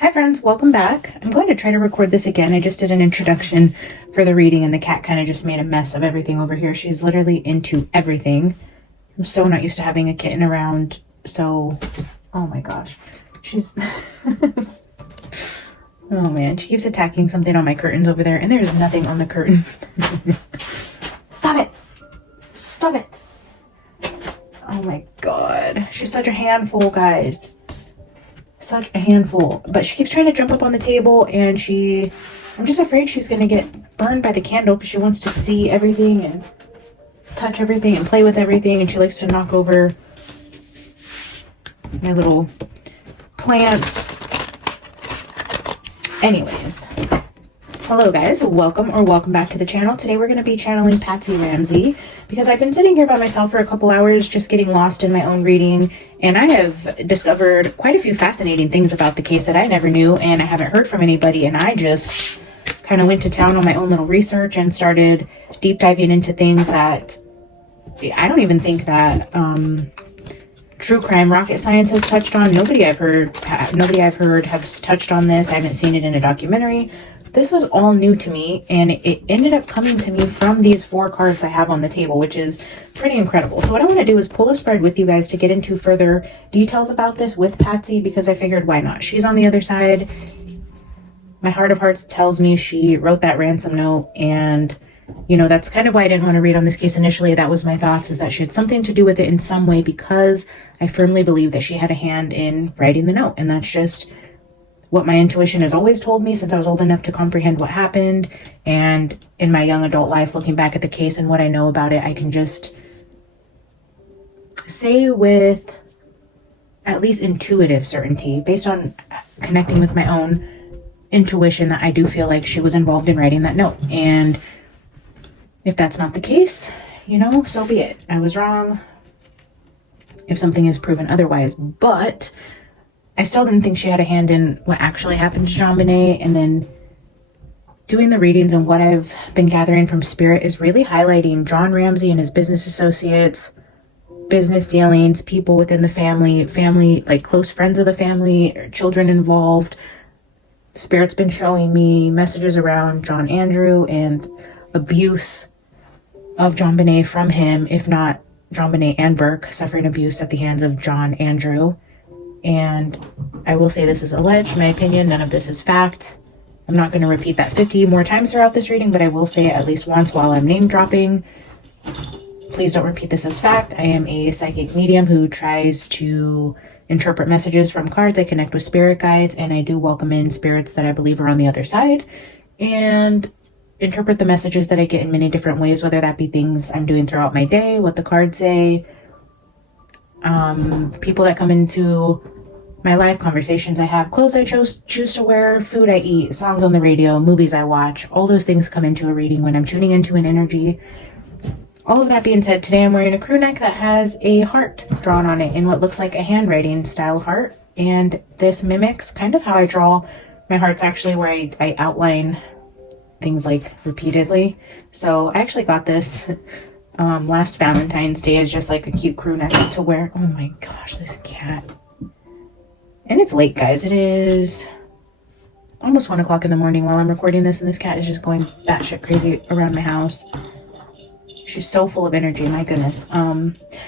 Hi friends, welcome back. I'm going to try to record this again. I just did an introduction for the reading and the cat kind of just made a mess of everything over here. She's literally into everything. I'm so not used to having a kitten around. So, oh my gosh. She's, oh man, she keeps attacking something on my curtains over there and there's nothing on the curtain. Stop it. Stop it. Oh my God. She's such a handful, guys. Such a handful. But she keeps trying to jump up on the table and I'm just afraid she's going to get burned by the candle because she wants to see everything and touch everything and play with everything. And she likes to knock over my little plants. Anyways. Hello guys, welcome back to the channel. Today we're going to be channeling Patsy Ramsey because I've been sitting here by myself for a couple hours just getting lost in my own reading, and I have discovered quite a few fascinating things about the case that I never knew and I haven't heard from anybody, and I just kind of went to town on my own little research and started deep diving into things that I don't even think that true crime rocket science has touched on. Nobody I've heard has touched on this. I haven't seen it in a documentary. This was all new to me, and it ended up coming to me from these 4 cards I have on the table, which is pretty incredible. So what I want to do is pull a spread with you guys to get into further details about this with Patsy, because I figured why not? She's on the other side. My heart of hearts tells me she wrote that ransom note, and you know, that's kind of why I didn't want to read on this case initially. That was my thoughts, is that she had something to do with it in some way, because I firmly believe that she had a hand in writing the note, and that's just what my intuition has always told me since I was old enough to comprehend what happened. And in my young adult life, looking back at the case and what I know about it, I can just say with at least intuitive certainty, based on connecting with my own intuition, that I do feel like she was involved in writing that note. And if that's not the case, you know, so be it. I was wrong if something is proven otherwise, but I still didn't think she had a hand in what actually happened to JONBENET. And then doing the readings and what I've been gathering from Spirit is really highlighting John Ramsey and his business associates, business dealings, people within the family, like close friends of the family, or children involved. Spirit's been showing me messages around John Andrew and abuse of JONBENET from him, if not JONBENET and Burke suffering abuse at the hands of John Andrew. And I will say this is alleged, my opinion, none of this is fact. I'm not going to repeat that 50 more times throughout this reading, but I will say it at least once while I'm name dropping. Please don't repeat this as fact. I am a psychic medium who tries to interpret messages from cards. I connect with spirit guides, and I do welcome in spirits that I believe are on the other side and interpret the messages that I get in many different ways, whether that be things I'm doing throughout my day, what the cards say, people that come into my live conversations I have, clothes I choose to wear, food I eat, songs on the radio, movies I watch. All those things come into a reading when I'm tuning into an energy. All of that being said, today I'm wearing a crew neck that has a heart drawn on it in what looks like a handwriting style heart, and this mimics kind of how I draw my hearts, actually, where I outline things like repeatedly. So I actually got this last Valentine's Day as just like a cute crew neck to wear. Oh my gosh, this cat. And it's late, guys. It is almost 1 o'clock in the morning while I'm recording this, and this cat is just going batshit crazy around my house. She's so full of energy, my goodness.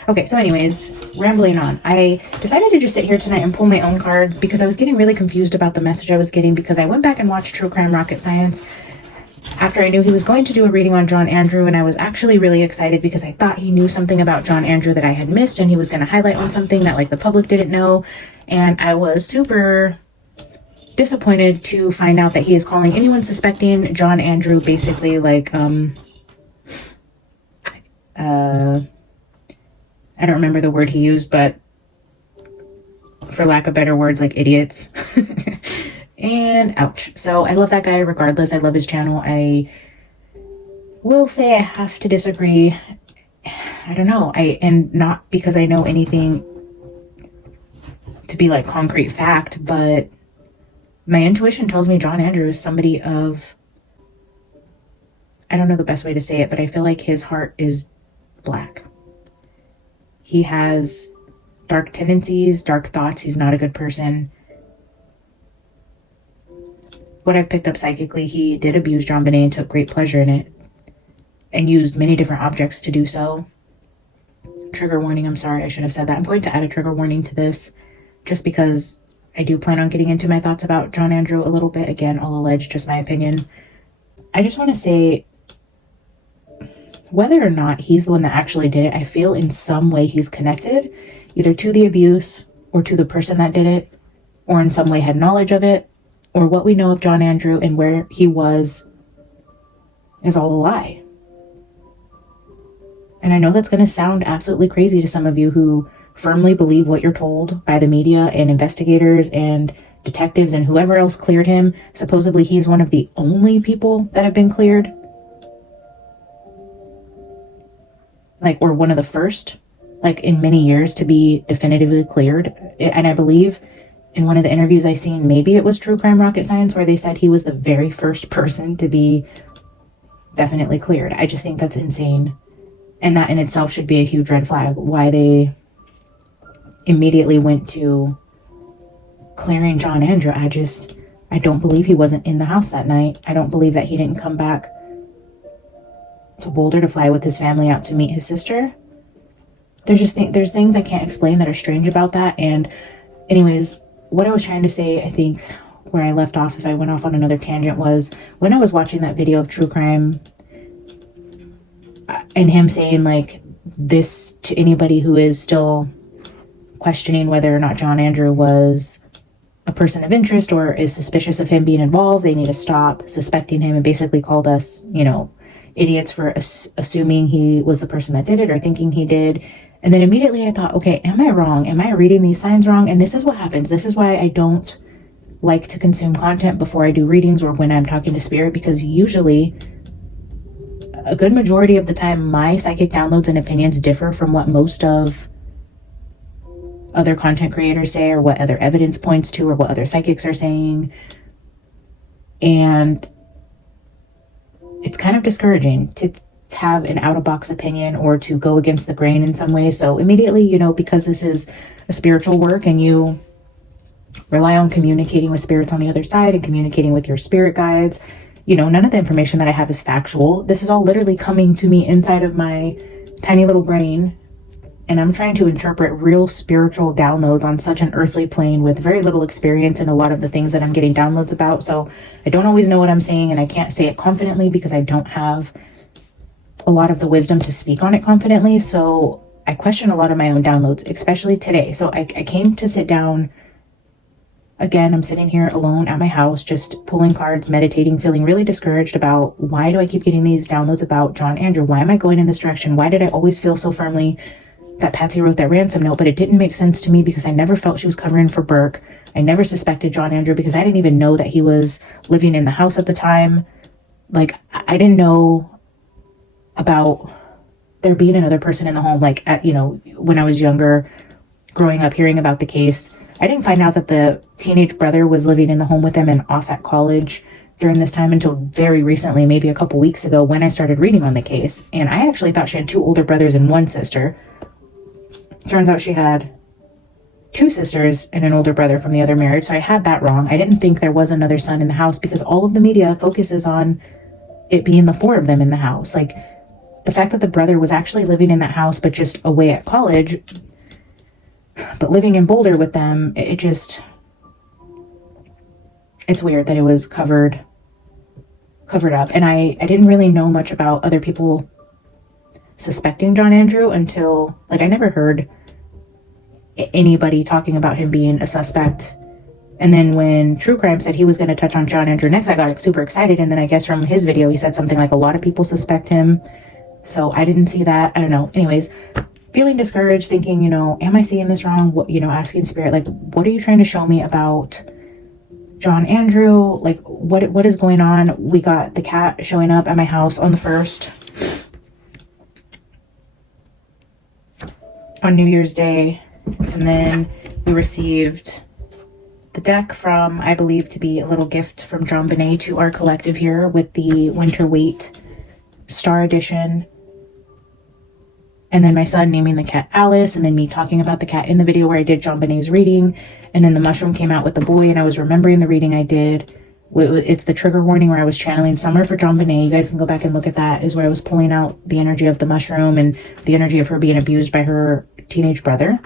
Okay, so anyways, rambling on. I decided to just sit here tonight and pull my own cards because I was getting really confused about the message I was getting, because I went back and watched True Crime Rocket Science after I knew he was going to do a reading on John Andrew, and I was actually really excited because I thought he knew something about John Andrew that I had missed, and he was going to highlight on something that like the public didn't know. And I was super disappointed to find out that he is calling anyone suspecting John Andrew basically like I don't remember the word he used, but for lack of better words, like idiots. And ouch. So I love that guy regardless. I love his channel. I will say I have to disagree. I don't know. And not because I know anything to be like concrete fact, but my intuition tells me John Andrew is somebody of, I don't know the best way to say it, but I feel like his heart is black. He has dark tendencies, dark thoughts. He's not a good person. what I've picked up psychically, he did abuse JONBENET and took great pleasure in it, and used many different objects to do so. Trigger warning, I'm sorry, I should have said that. I'm going to add a trigger warning to this, just because I do plan on getting into my thoughts about John Andrew a little bit. Again, all alleged, just my opinion. I just want to say, whether or not he's the one that actually did it, I feel in some way he's connected, either to the abuse or to the person that did it, or in some way had knowledge of it, or what we know of John Andrew and where he was is all a lie. And I know that's going to sound absolutely crazy to some of you who firmly believe what you're told by the media and investigators and detectives and whoever else cleared him. Supposedly he's one of the only people that have been cleared. Like, or one of the first, like, in many years to be definitively cleared. And I believe in one of the interviews I seen, maybe it was True Crime Rocket Science, where they said he was the very first person to be definitely cleared. I just think that's insane. And that in itself should be a huge red flag, why they immediately went to clearing John Andrew. I don't believe he wasn't in the house that night. I don't believe that he didn't come back to Boulder to fly with his family out to meet his sister. There's things I can't explain that are strange about that. And anyways, what I was trying to say, I think where I left off, if I went off on another tangent, was when I was watching that video of true crime and him saying like this to anybody who is still questioning whether or not John Andrew was a person of interest or is suspicious of him being involved, they need to stop suspecting him, and basically called us, you know, idiots for assuming he was the person that did it or thinking he did. And then immediately I thought, okay, am I wrong? Am I reading these signs wrong? And this is what happens. This is why I don't like to consume content before I do readings or when I'm talking to spirit, because usually a good majority of the time my psychic downloads and opinions differ from what most of other content creators say, or what other evidence points to, or what other psychics are saying. And it's kind of discouraging to have an out-of-box opinion or to go against the grain in some way. So immediately, you know, because this is a spiritual work and you rely on communicating with spirits on the other side and communicating with your spirit guides, you know, none of the information that I have is factual. This is all literally coming to me inside of my tiny little brain, and I'm trying to interpret real spiritual downloads on such an earthly plane with very little experience in a lot of the things that I'm getting downloads about. So I don't always know what I'm saying, and I can't say it confidently because I don't have a lot of the wisdom to speak on it confidently. So I question a lot of my own downloads, especially today. So I came to sit down. Again, I'm sitting here alone at my house, just pulling cards, meditating, feeling really discouraged about why do I keep getting these downloads about John Andrew? Why am I going in this direction? Why did I always feel so firmly that Patsy wrote that ransom note? But it didn't make sense to me because I never felt she was covering for Burke. I never suspected John Andrew because I didn't even know that he was living in the house at the time. Like, I didn't know about there being another person in the home. Like, you know, when I was younger, growing up, hearing about the case, I didn't find out that the teenage brother was living in the home with them and off at college during this time until very recently, maybe a couple weeks ago, when I started reading on the case. And I actually thought she had 2 older brothers and 1 sister. Turns out she had 2 sisters and an older brother from the other marriage. So I had that wrong. I didn't think there was another son in the house because all of the media focuses on it being the 4 of them in the house. Like, the fact that the brother was actually living in that house but just away at college, but living in Boulder with them, it's weird that it was covered up. And I didn't really know much about other people suspecting John Andrew until, like, I never heard anybody talking about him being a suspect. And then when True Crime said he was going to touch on John Andrew next, I got super excited. And then I guess from his video, he said something like a lot of people suspect him. So I didn't see that. I don't know. Anyways, feeling discouraged, thinking, you know, am I seeing this wrong? What, you know, asking spirit, like, what are you trying to show me about John Andrew? Like, what is going on? We got the cat showing up at my house on the 1st, on New Year's Day. And then we received the deck from, I believe to be a little gift from JONBENET to our collective here, with the Winter Wait Star Edition. And then my son naming the cat Alice, and then me talking about the cat in the video where I did JONBENET's reading. And then the mushroom came out with the boy, and I was remembering the reading I did It's the trigger warning where I was channeling Summer for JONBENET. You guys can go back and look at that, is where I was pulling out the energy of the mushroom and the energy of her being abused by her teenage brother.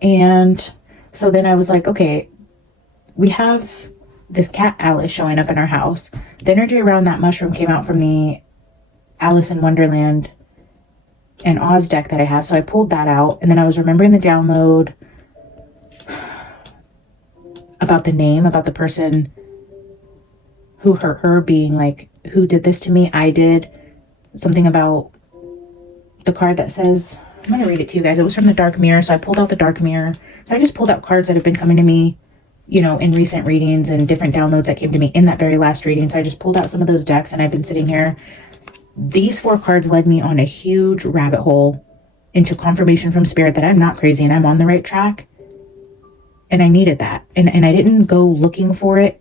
And so then I was like, okay, we have this cat Alice showing up in our house. The energy around that mushroom came out from the Alice in Wonderland and Oz deck that I have. So I pulled that out, and then I was remembering the download about the name, about the person who hurt her, being like, who did this to me? I did. Something about the card that says, I'm going to read it to you guys. It was from the Dark Mirror. So I pulled out the Dark Mirror. So I just pulled out cards that have been coming to me, you know, in recent readings and different downloads that came to me in that very last reading. So I just pulled out some of those decks, and I've been sitting here. These 4 cards led me on a huge rabbit hole into confirmation from Spirit that I'm not crazy and I'm on the right track. And I needed that. And I didn't go looking for it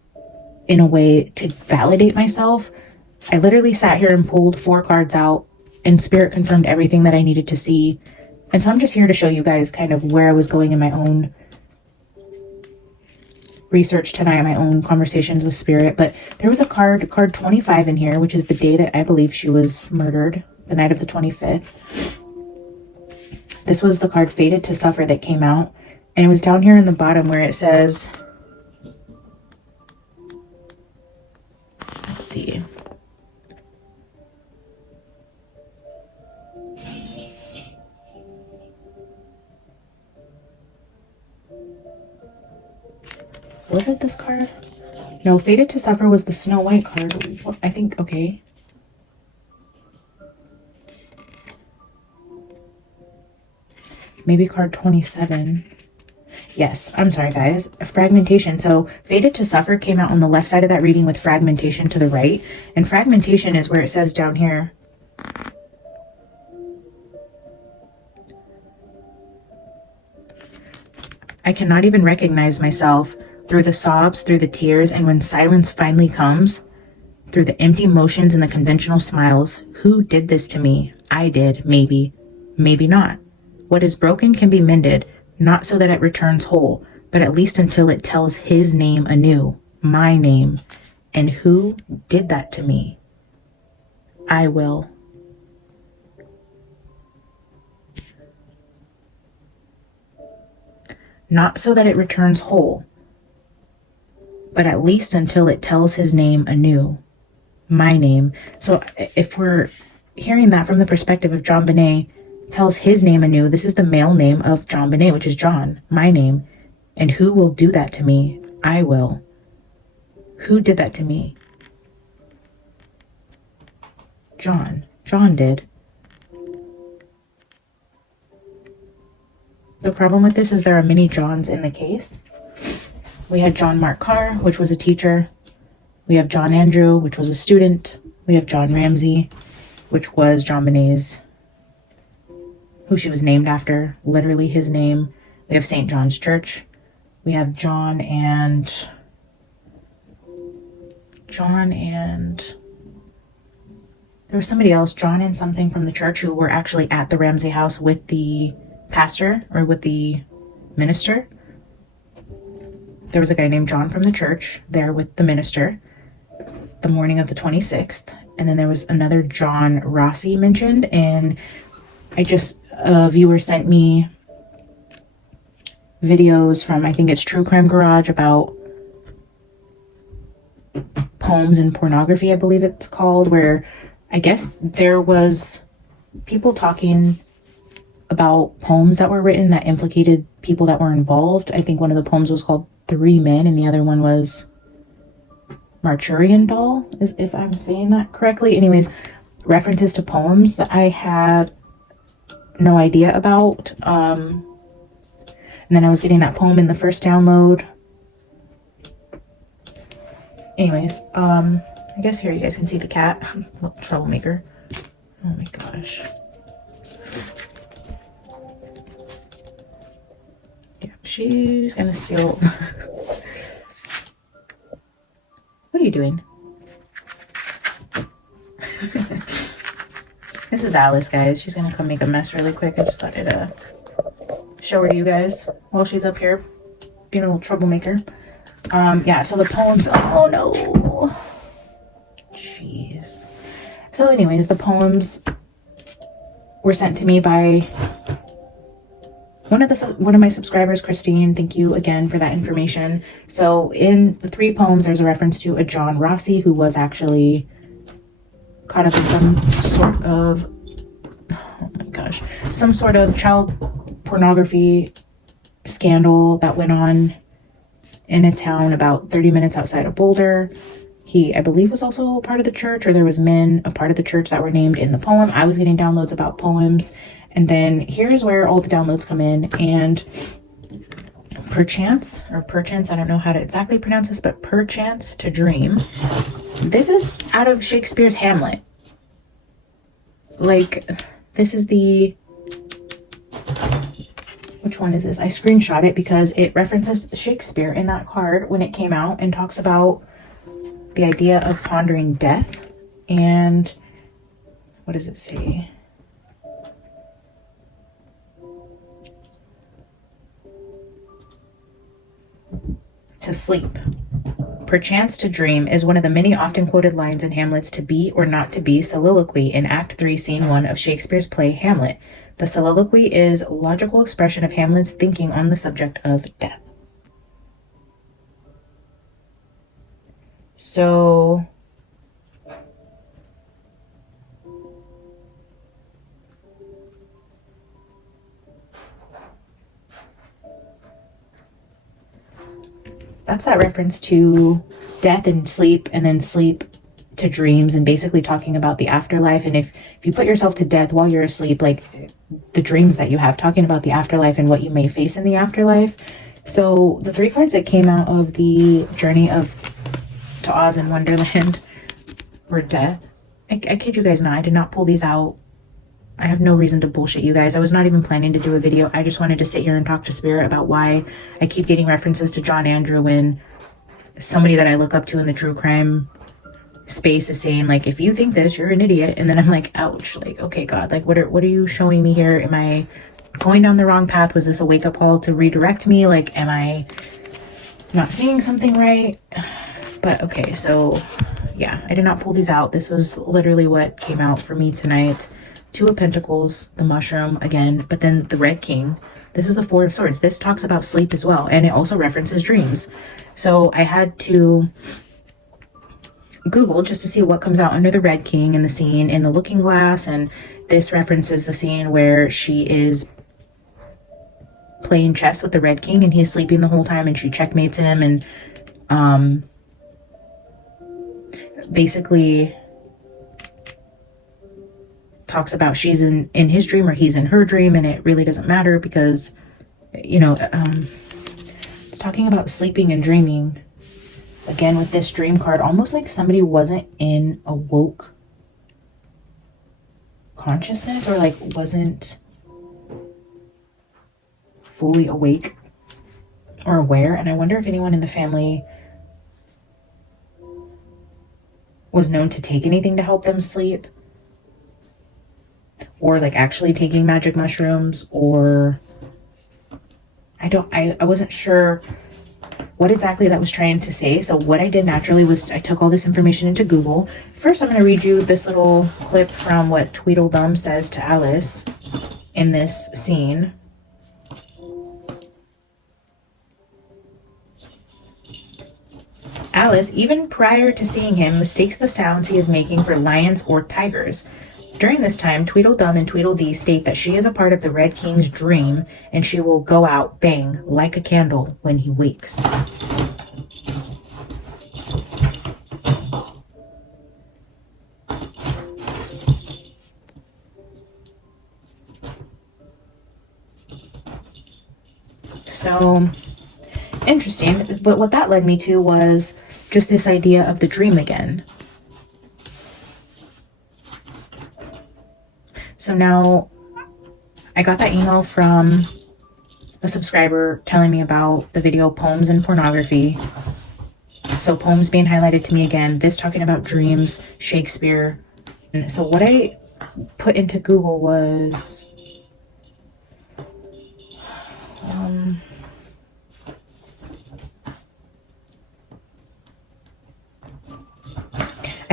in a way to validate myself. I literally sat here and pulled 4 cards out, and Spirit confirmed everything that I needed to see. And so I'm just here to show you guys kind of where I was going in my own research tonight, my own conversations with Spirit. But there was a card 25 in here, which is the day that I believe she was murdered, the night of the 25th. This was the card Fated to Suffer that came out, and it was down here in the bottom where it says, let's see, was it this card? No, Fated to Suffer was the Snow White card. I think, okay. Maybe card 27. Yes, I'm sorry guys. Fragmentation. So Fated to Suffer came out on the left side of that reading with fragmentation to the right. And fragmentation is where it says down here, I cannot even recognize myself through the sobs, through the tears, and when silence finally comes, through the empty motions and the conventional smiles. Who did this to me? I did, maybe, maybe not. What is broken can be mended, not so that it returns whole, but at least until it tells his name anew, my name. And who did that to me? I will. Not so that it returns whole, but at least until it tells his name anew, my name. So if we're hearing that from the perspective of JONBENET, tells his name anew, this is the male name of JONBENET, which is John, my name. And who will do that to me? I will. Who did that to me? John. John did. The problem with this is there are many Johns in the case. We had John Mark Carr, which was a teacher. We have John Andrew, which was a student. We have John Ramsey, which was JONBENET's, who she was named after, literally his name. We have St. John's Church. We have John and there was somebody else, John and something from the church, who were actually at the Ramsey house with the pastor or with the minister. There was a guy named John from the church there with the minister the morning of the 26th. And then there was another John Rossi mentioned. And a viewer sent me videos from, I think it's True Crime Garage, about poems and pornography, I believe it's called, where I guess there was people talking about poems that were written that implicated people that were involved. I think one of the poems was called 3 Men, and the other one was Marchurian Doll, if I'm saying that correctly. Anyways, references to poems that I had no idea about. And then I was getting that poem in the first download. Anyways, I guess here you guys can see the cat. Little troublemaker. Oh my gosh. Yeah, she's gonna steal. What are you doing? This is Alice, guys. She's gonna come make a mess really quick. I just thought I'd show her to you guys while she's up here being a little troublemaker. Yeah, so the poems, oh no. Jeez. So anyways, the poems were sent to me by one of my subscribers, Christine. Thank you again for that information. So in the 3 poems, there's a reference to a John Rossi who was actually caught up in some sort of, oh my gosh, some sort of child pornography scandal that went on in a town about 30 minutes outside of Boulder. He, I believe, was also part of the church, or there was men a part of the church that were named in the poem. I was getting downloads about poems, and then here's where all the downloads come in. And perchance, I don't know how to exactly pronounce this, but perchance to dream. This is out of Shakespeare's Hamlet. Like, this is the, which one is this? I screenshot it because it references Shakespeare in that card when it came out and talks about the idea of pondering death. And what does it say? To sleep. Perchance to dream is one of the many often quoted lines in Hamlet's To Be or Not to Be soliloquy in Act 3, Scene 1 of Shakespeare's play Hamlet. The soliloquy is logical expression of Hamlet's thinking on the subject of death. So that's that reference to death and sleep, and then sleep to dreams, and basically talking about the afterlife. And if you put yourself to death while you're asleep, like the dreams that you have, talking about the afterlife and what you may face in the afterlife. So the 3 cards that came out of the journey to Oz and Wonderland were death. I kid you guys not, I did not pull these out. I have no reason to bullshit you guys. I was not even planning to do a video. I just wanted to sit here and talk to Spirit about why I keep getting references to John Andrew when somebody that I look up to in the true crime space is saying, like, if you think this, you're an idiot. And then I'm like, ouch, like, okay, God, like, what are you showing me here? Am I going down the wrong path? Was this a wake-up call to redirect me? Like, am I not seeing something right? But okay, so yeah, I did not pull these out. This was literally what came out for me tonight. 2 of Pentacles, the mushroom again, but then the Red King. This is the 4 of Swords. This talks about sleep as well, and it also references dreams. So I had to Google just to see what comes out under the Red King and the scene in the Looking Glass, and this references the scene where she is playing chess with the Red King and he's sleeping the whole time, and she checkmates him, and basically talks about she's in his dream or he's in her dream, and it really doesn't matter because, you know, it's talking about sleeping and dreaming. Again, with this dream card, almost like somebody wasn't in a woke consciousness, or like wasn't fully awake or aware. And I wonder if anyone in the family was known to take anything to help them sleep, or like actually taking magic mushrooms, or I wasn't sure what exactly that was trying to say. So what I did naturally was I took all this information into Google. First, I'm going to read you this little clip from what Tweedledum says to Alice in this scene. Alice, even prior to seeing him, mistakes the sounds he is making for lions or tigers. During this time, Tweedledum and Tweedledee state that she is a part of the Red King's dream, and she will go out, bang, like a candle when he wakes. So, interesting. But what that led me to was just this idea of the dream again. So now I got that email from a subscriber telling me about the video Poems and Pornography. So poems being highlighted to me again, this talking about dreams, Shakespeare. And so what I put into Google was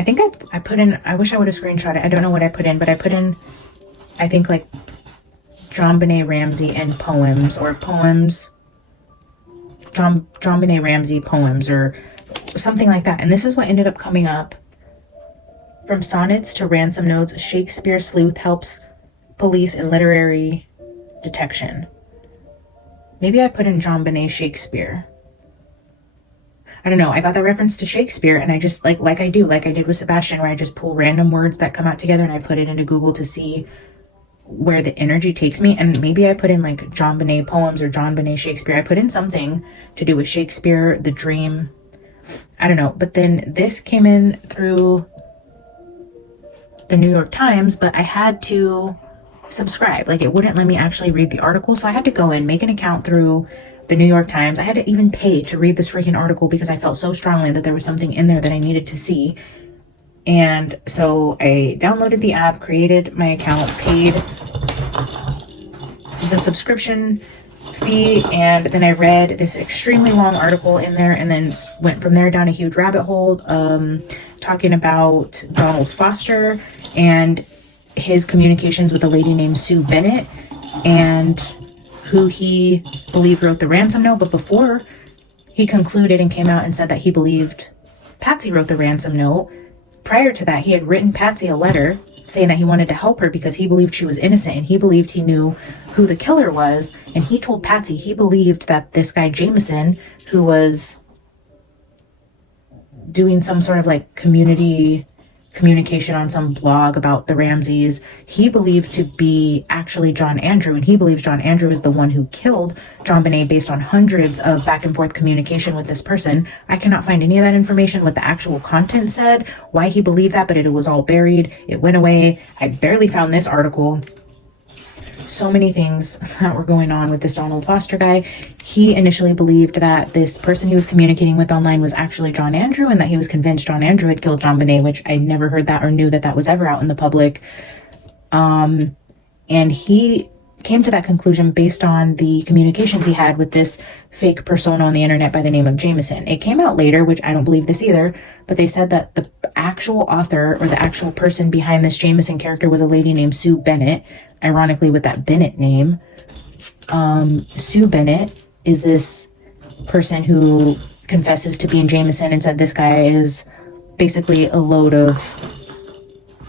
I think I put in, I wish I would have screenshot it. I don't know what I put in, but I put in, I think like JONBENET Ramsey and poems, or poems, JONBENET Ramsey poems, or something like that. And this is what ended up coming up. From sonnets to ransom notes, Shakespeare sleuth helps police in literary detection. Maybe I put in JONBENET Shakespeare. I don't know. I got the reference to Shakespeare, and I just like I did with Sebastian, where I just pull random words that come out together and I put it into Google to see where the energy takes me. And maybe I put in like JONBENET poems or JONBENET Shakespeare. I put in something to do with Shakespeare, the dream. I don't know. But then this came in through the New York Times, but I had to subscribe. Like, it wouldn't let me actually read the article, so I had to go in, make an account through the New York Times. I had to even pay to read this freaking article because I felt so strongly that there was something in there that I needed to see. And so I downloaded the app, created my account, paid the subscription fee, and then I read this extremely long article in there, and then went from there down a huge rabbit hole, talking about Donald Foster and his communications with a lady named Sue Bennett, and who he believed wrote the ransom note. But before he concluded and came out and said that he believed Patsy wrote the ransom note, prior to that, he had written Patsy a letter saying that he wanted to help her because he believed she was innocent, and he believed he knew who the killer was. And he told Patsy he believed that this guy Jameson, who was doing some sort of like communication on some blog about the Ramseys, he believed to be actually John Andrew, and he believes John Andrew is the one who killed JONBENET based on hundreds of back and forth communication with this person. I cannot find any of that information, what the actual content said, why he believed that, but it was all buried. It went away. I barely found this article. So many things that were going on with this Donald Foster guy. He initially believed that this person he was communicating with online was actually John Andrew, and that he was convinced John Andrew had killed JONBENET, which I never heard that or knew that that was ever out in the public. And he came to that conclusion based on the communications he had with this fake persona on the internet by the name of Jameson. It came out later, which I don't believe this either, but they said that the actual author, or the actual person behind this Jameson character, was a lady named Sue Bennett, ironically with that Bennett name. Sue Bennett is this person who confesses to being Jameson and said this guy is basically a load of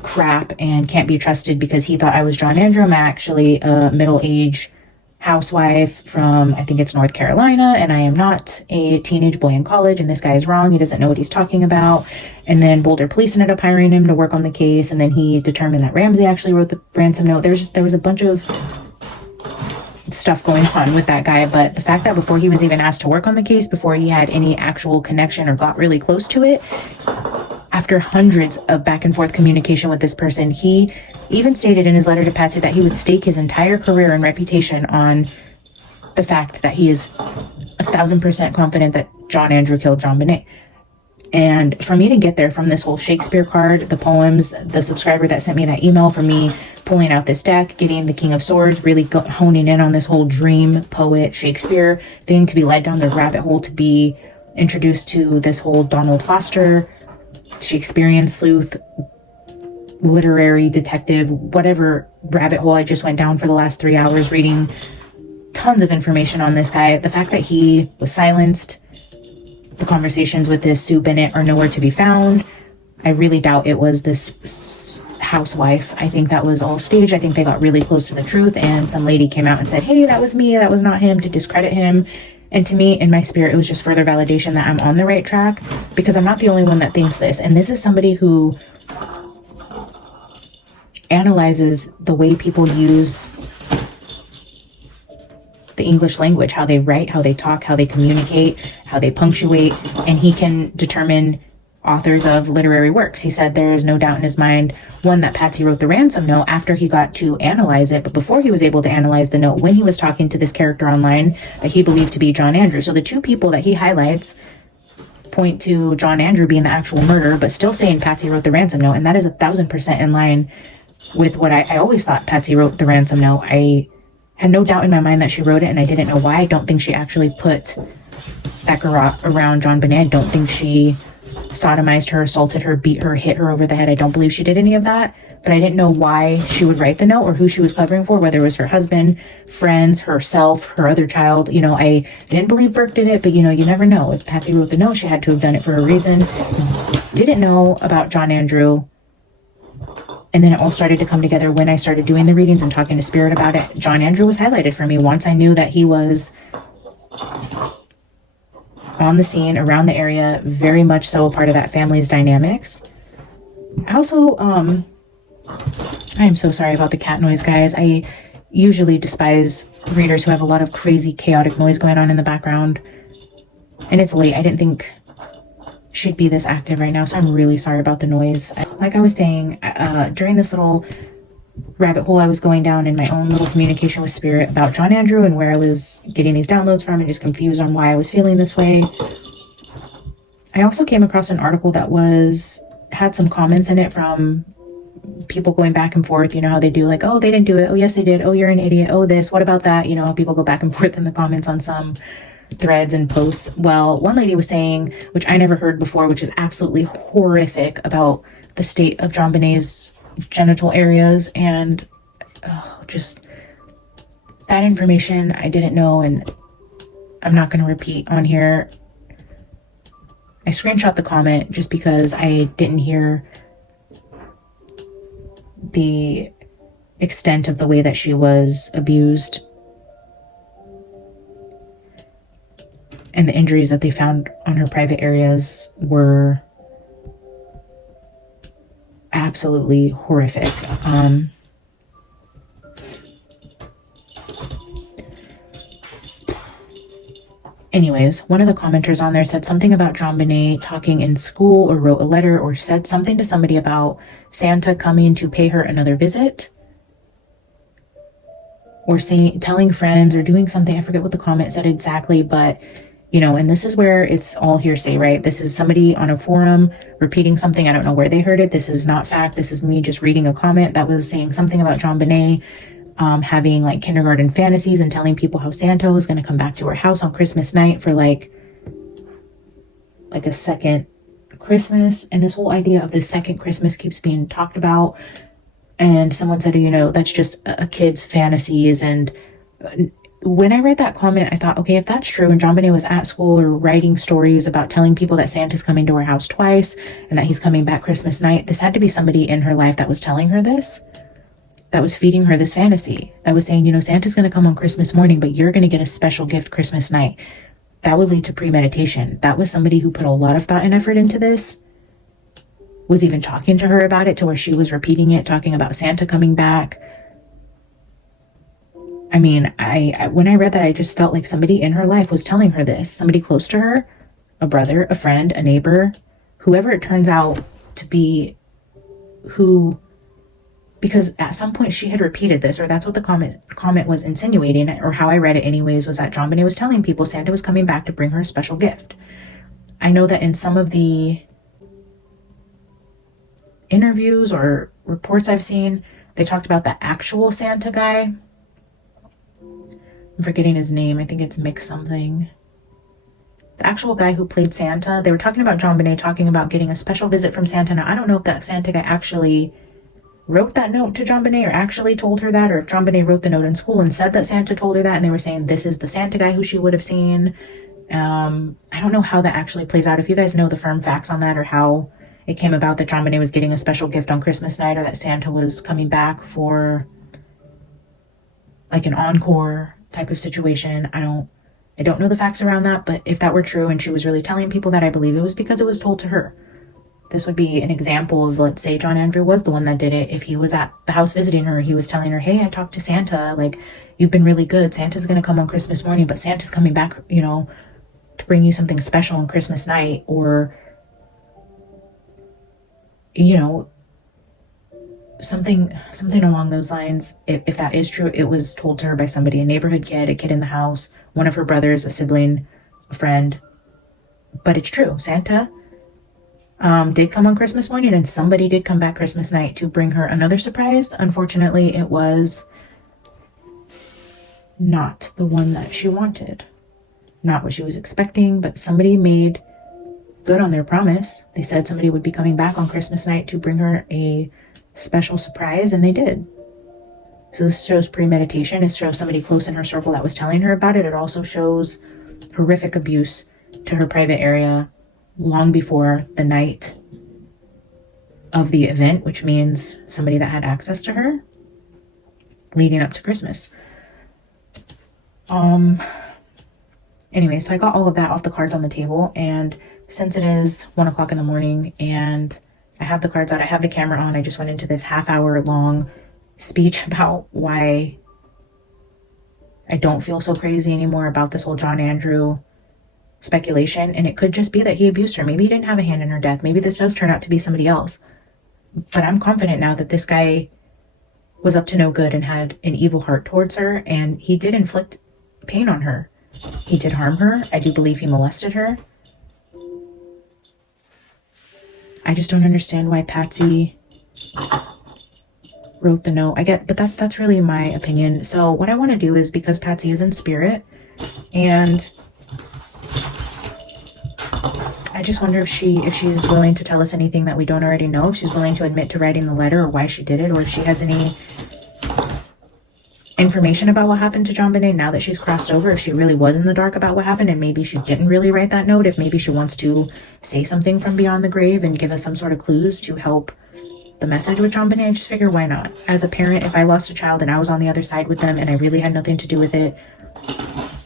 crap and can't be trusted because he thought I was John Andrew. I'm actually a middle-aged housewife from, I think it's North Carolina, and I am not a teenage boy in college, and this guy is wrong. He doesn't know what he's talking about. And then Boulder police ended up hiring him to work on the case, and then he determined that Ramsey actually wrote the ransom note. There was a bunch of stuff going on with that guy, but the fact that before he was even asked to work on the case, before he had any actual connection or got really close to it, after hundreds of back and forth communication with this person, he even stated in his letter to Patsy that he would stake his entire career and reputation on the fact that he is 1,000% confident that John Andrew killed JONBENET. And for me to get there from this whole Shakespeare card, the poems, the subscriber that sent me that email, for me pulling out this deck, getting the King of Swords, really honing in on this whole dream poet Shakespeare thing, to be led down the rabbit hole, to be introduced to this whole Donald Foster, Shakespearean sleuth, literary detective, whatever rabbit hole I just went down for the last 3 hours, reading tons of information on this guy. The fact that he was silenced, the conversations with this Sue Bennett are nowhere to be found. I really doubt it was this housewife. I think that was all staged. I think they got really close to the truth, and some lady came out and said, hey, that was me, that was not him, to discredit him. And to me, in my spirit, it was just further validation that I'm on the right track, because I'm not the only one that thinks this. And this is somebody who analyzes the way people use the English language, how they write, how they talk, how they communicate, how they punctuate, and he can determine authors of literary works. He said there is no doubt in his mind, one, that Patsy wrote the ransom note after he got to analyze it, but before he was able to analyze the note, when he was talking to this character online that he believed to be John Andrew. So the two people that he highlights point to John Andrew being the actual murderer, but still saying Patsy wrote the ransom note, and that is 1,000% in line with what I always thought Patsy wrote the ransom note. I had no doubt in my mind that she wrote it, and I didn't know why. I don't think she actually put that grew up around JONBENET. I don't think she sodomized her, assaulted her, beat her, hit her over the head. I don't believe she did any of that. But I didn't know why she would write the note or who she was covering for, whether it was her husband, friends, herself, her other child. You know, I didn't believe Burke did it, but you know, you never know. If Patsy wrote the note, she had to have done it for a reason. Didn't know about John Andrew. And then it all started to come together when I started doing the readings and talking to Spirit about it. John Andrew was highlighted for me once I knew that he was on the scene, around the area, very much so a part of that family's dynamics. I also, I am so sorry about the cat noise, guys. I usually despise readers who have a lot of crazy, chaotic noise going on in the background. And it's late. I didn't think she'd be this active right now, so I'm really sorry about the noise. Like I was saying, during this little rabbit hole I was going down in my own little communication with Spirit about John Andrew and where I was getting these downloads from and just confused on why I was feeling this way, I also came across an article that had some comments in it from people going back and forth. You know how they do, like, oh, they didn't do it, oh yes they did, oh you're an idiot, oh this, what about that? You know how people go back and forth in the comments on some threads and posts. Well, one lady was saying, which I never heard before, which is absolutely horrific, about the state of JONBENET's genital areas, and just that information I didn't know, and I'm not going to repeat on here. I screenshot the comment just because I didn't hear the extent of the way that she was abused and the injuries that they found on her private areas were absolutely horrific. Anyways, one of the commenters on there said something about JONBENET talking in school, or wrote a letter, or said something to somebody about Santa coming to pay her another visit, or telling friends, or doing something. I forget what the comment said exactly, but you know, and this is where it's all hearsay, right? This is somebody on a forum repeating something. I don't know where they heard it. This is not fact. This is me just reading a comment that was saying something about JONBENET having like kindergarten fantasies and telling people how Santa was going to come back to her house on Christmas night for like a second Christmas. And this whole idea of the second Christmas keeps being talked about. And someone said, you know, that's just a kid's fantasies. And when I read that comment, I thought, okay, if that's true, and JONBENET was at school or writing stories about telling people that Santa's coming to her house twice and that he's coming back Christmas night, this had to be somebody in her life that was telling her this, that was feeding her this fantasy, that was saying, you know, Santa's going to come on Christmas morning, but you're going to get a special gift Christmas night. That would lead to premeditation. That was somebody who put a lot of thought and effort into this, was even talking to her about it, to where she was repeating it, talking about Santa coming back. I mean, I when I read that, I just felt like somebody in her life was telling her this, somebody close to her, a brother, a friend, a neighbor, whoever it turns out to be, who, because at some point she had repeated this, or that's what the comment was insinuating, or how I read it anyways, was that JONBENET was telling people Santa was coming back to bring her a special gift. I know that in some of the interviews or reports I've seen, they talked about the actual Santa guy. I'm forgetting his name. I think it's Mick something. The actual guy who played Santa, they were talking about JONBENET talking about getting a special visit from Santa. Now, I don't know if that Santa guy actually wrote that note to JONBENET, or actually told her that, or if JONBENET wrote the note in school and said that Santa told her that, and they were saying this is the Santa guy who she would have seen. I don't know how that actually plays out. If you guys know the firm facts on that, or how it came about that JONBENET was getting a special gift on Christmas night, or that Santa was coming back for like an encore type of situation, I don't know the facts around that. But if that were true and she was really telling people that, I believe it was because it was told to her. This would be an example of, let's say John Andrew was the one that did it. If he was at the house visiting her, he was telling her, hey, I talked to Santa, like, you've been really good, Santa's gonna come on Christmas morning, but Santa's coming back, you know, to bring you something special on Christmas night, or, you know, something along those lines. If that is true, it was told to her by somebody, a neighborhood kid, a kid in the house, one of her brothers, a sibling, a friend. But it's true. Santa did come on Christmas morning, and somebody did come back Christmas night to bring her another surprise. Unfortunately, it was not the one that she wanted. not what she was expecting, but somebody made good on their promise. They said somebody would be coming back on Christmas night to bring her a special surprise, and they did. So this shows premeditation. It shows somebody close in her circle that was telling her about it. It also shows horrific abuse to her private area long before the night of the event, which means somebody that had access to her leading up to Christmas. Anyway, so I got all of that off the cards on the table, and since it is 1 o'clock in the morning and I have the cards out, I have the camera on, I just went into this half-hour long speech about why I don't feel so crazy anymore about this whole John Andrew speculation. And it could just be that he abused her. Maybe he didn't have a hand in her death. Maybe this does turn out to be somebody else. But I'm confident now that this guy was up to no good and had an evil heart towards her, and he did inflict pain on her. He did harm her. I do believe he molested her. I just don't understand why Patsy wrote the note. But that's really my opinion. So what I want to do is, because Patsy is in spirit, and I just wonder if she's willing to tell us anything that we don't already know, if she's willing to admit to writing the letter or why she did it, or if she has any information about what happened to JONBENET now that she's crossed over, if she really was in the dark about what happened and maybe she didn't really write that note, if maybe she wants to say something from beyond the grave and give us some sort of clues to help the message with JONBENET. I just figure, why not? As a parent, if I lost a child and I was on the other side with them and I really had nothing to do with it,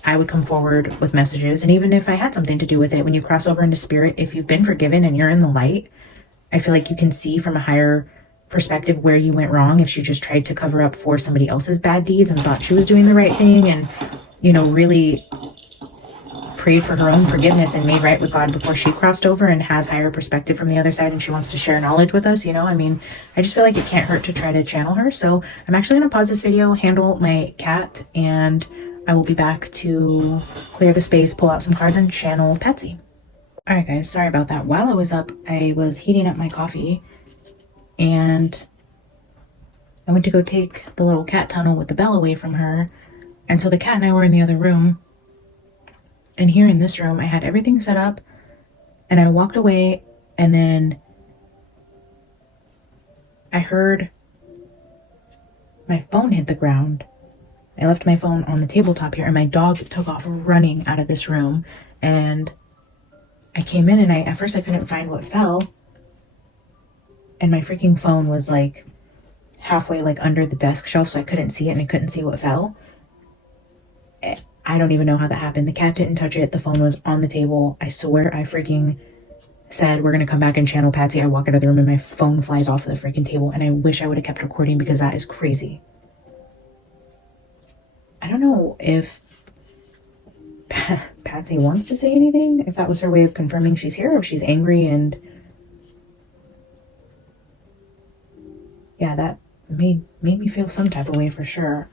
I would come forward with messages. And even if I had something to do with it, when you cross over into spirit, if you've been forgiven and you're in the light, I feel like you can see from a higher perspective where you went wrong. If she just tried to cover up for somebody else's bad deeds and thought she was doing the right thing, and, you know, really prayed for her own forgiveness and made right with God before she crossed over and has higher perspective from the other side and she wants to share knowledge with us, you know, I mean, I just feel like it can't hurt to try to channel her. So I'm actually going to pause this video, handle my cat, and I will be back to clear the space, pull out some cards, and channel Patsy. All right, guys, sorry about that. While I was up, I was heating up my coffee, and I went to go take the little cat tunnel with the bell away from her. And so the cat and I were in the other room. And here in this room, I had everything set up. And I walked away, and then I heard my phone hit the ground. I left my phone on the tabletop here, and my dog took off running out of this room. And I came in, and at first I couldn't find what fell. And my freaking phone was like halfway like under the desk shelf, so I couldn't see it and I couldn't see what fell. I don't even know how that happened. The cat didn't touch it. The phone was on the table. I swear I freaking said, we're going to come back and channel Patsy. I walk out of the room and my phone flies off of the freaking table, and I wish I would have kept recording because that is crazy. I don't know if Patsy wants to say anything, if that was her way of confirming she's here, or if she's angry. And yeah, that made me feel some type of way for sure.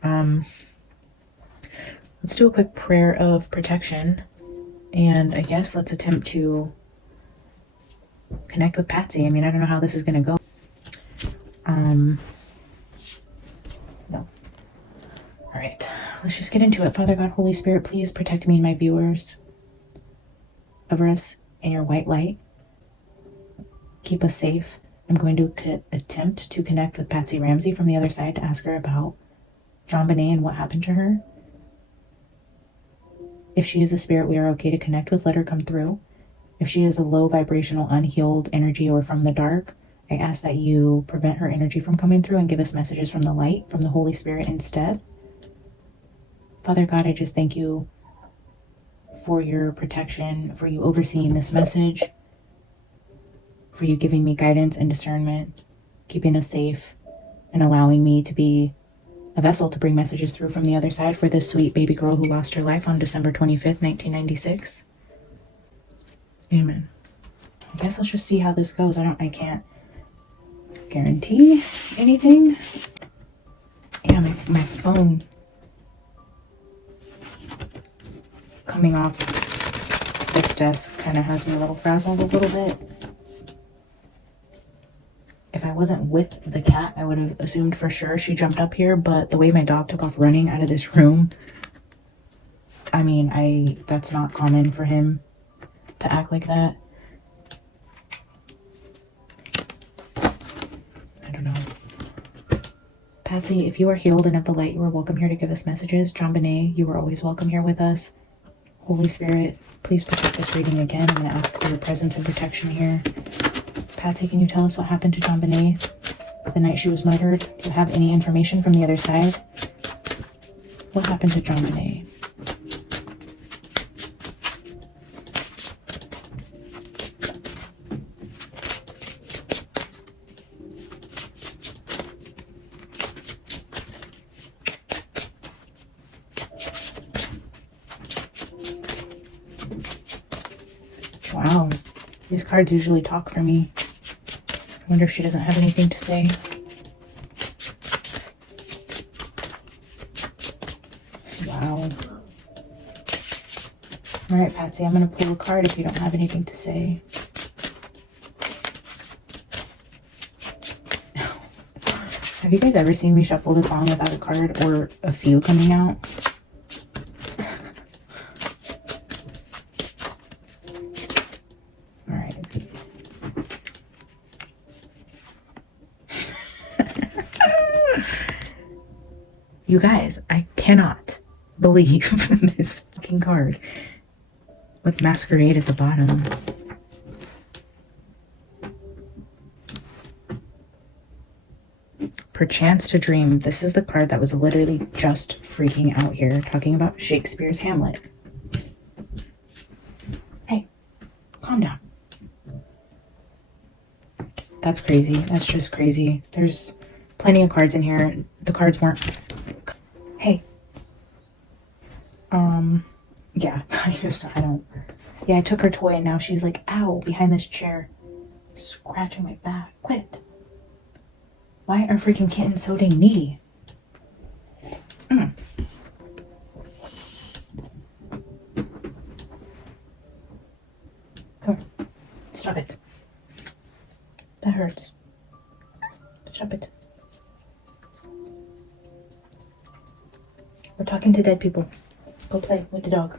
Let's do a quick prayer of protection, and I guess let's attempt to connect with Patsy. I mean, I don't know how this is gonna go. No. All right, let's just get into it. Father God, Holy Spirit, please protect me and my viewers. Cover us in your white light. Keep us safe. I'm going to attempt to connect with Patsy Ramsey from the other side to ask her about JONBENET and what happened to her. If she is a spirit we are okay to connect with, let her come through. If she is a low vibrational, unhealed energy or from the dark, I ask that you prevent her energy from coming through and give us messages from the light, from the Holy Spirit instead. Father God, I just thank you for your protection, for you overseeing this message, for you giving me guidance and discernment, keeping us safe, and allowing me to be a vessel to bring messages through from the other side for this sweet baby girl who lost her life on December 25th, 1996. Amen. I guess let's just see how this goes. I can't guarantee anything. Yeah, my phone coming off this desk kind of has me a little frazzled a little bit. If I wasn't with the cat, I would have assumed for sure she jumped up here, but the way my dog took off running out of this room, I mean, that's not common for him to act like that. I don't know. Patsy, if you are healed and of the light, you are welcome here to give us messages. JONBENET, you are always welcome here with us. Holy Spirit, please protect this reading again. I'm going to ask for your presence and protection here. Patsy, can you tell us what happened to JONBENET the night she was murdered? Do you have any information from the other side? What happened to JONBENET? Wow, these cards usually talk for me. I wonder if she doesn't have anything to say. Wow. Alright, Patsy, I'm going to pull a card if you don't have anything to say. Have you guys ever seen me shuffle this on without a card or a few coming out? You guys, I cannot believe this fucking card with masquerade at the bottom. Perchance to dream. This is the card that was literally just freaking out here, talking about Shakespeare's Hamlet. Hey, calm down. That's crazy. That's just crazy. There's plenty of cards in here. The cards weren't... Hey. Yeah, I don't... Yeah, I took her toy and now she's like, ow, behind this chair. Scratching my back. Quit it. Why are freaking kittens so dang needy? Come on. Stop it. That hurts. Stop it. We're talking to dead people. Go play with the dog.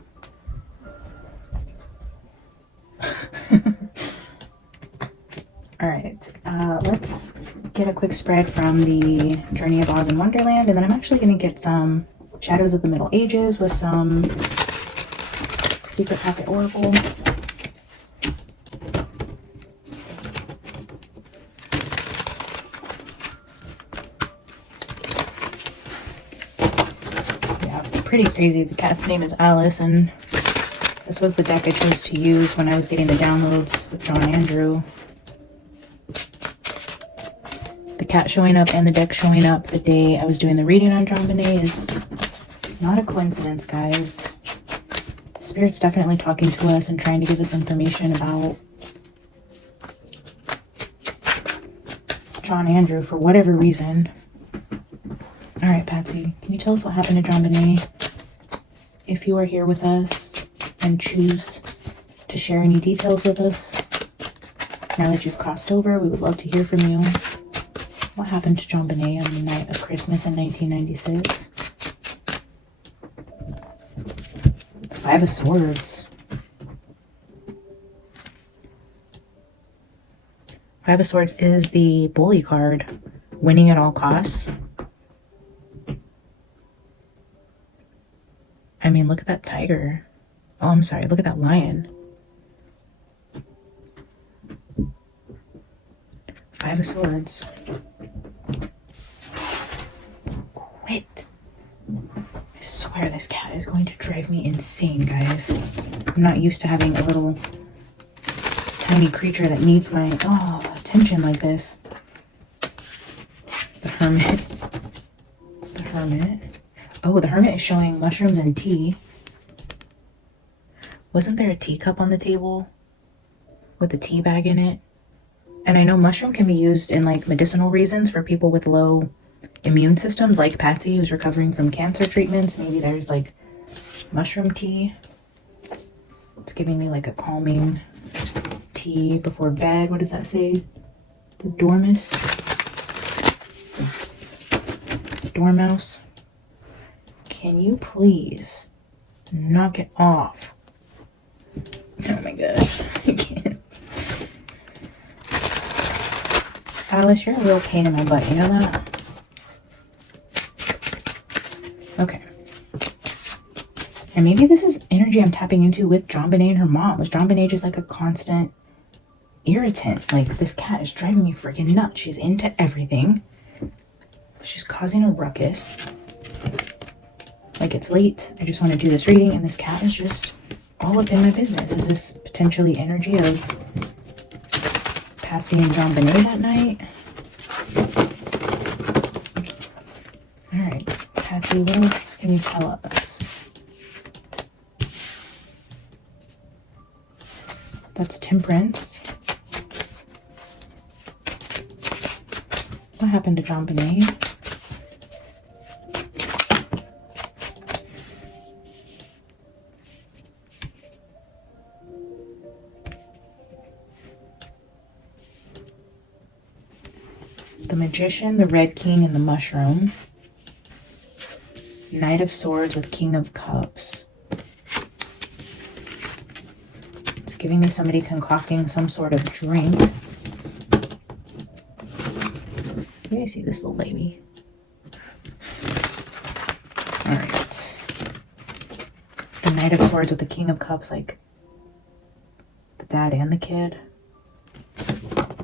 Alright, let's get a quick spread from the Journey of Oz and Wonderland, and then I'm actually going to get some Shadows of the Middle Ages with some Secret Packet Oracle. Pretty crazy. The cat's name is Alice, and this was the deck I chose to use when I was getting the downloads with John Andrew. The cat showing up and the deck showing up the day I was doing the reading on JONBENET is not a coincidence, guys. Spirit's definitely talking to us and trying to give us information about John Andrew for whatever reason. Alright, Patsy, can you tell us what happened to JONBENET? If you are here with us and choose to share any details with us, now that you've crossed over, we would love to hear from you. What happened to JONBENET on the night of Christmas in 1996? The Five of Swords. Five of Swords is the bully card, winning at all costs. I mean, look at that tiger. Oh, I'm sorry. Look at that lion. Five of Swords. Quit. I swear this cat is going to drive me insane, guys. I'm not used to having a little tiny creature that needs my attention like this. The Hermit. The Hermit. Oh, the Hermit is showing mushrooms and tea. Wasn't there a teacup on the table with a tea bag in it? And I know mushroom can be used in like medicinal reasons for people with low immune systems, like Patsy, who's recovering from cancer treatments. Maybe there's like mushroom tea. It's giving me like a calming tea before bed. What does that say? The Dormouse. Can you please Knock it off. Oh my gosh. I can't. Alice, you're a real pain in my butt. You know that? Okay. And maybe this is energy I'm tapping into with JONBENET and her mom. Was JONBENET just like a constant irritant? Like, this cat is driving me freaking nuts. She's into everything. She's causing a ruckus. Like, it's late. I just want to do this reading, and this cat is just all up in my business. Is this potentially energy of Patsy and JONBENET that night? Alright, Patsy, what else can you tell us? That's Temperance. What happened to JONBENET? The Magician, the Red King, and the Mushroom. Knight of Swords with King of Cups. It's giving me somebody concocting some sort of drink. You guys see this little baby? Alright. The Knight of Swords with the King of Cups, like the dad and the kid.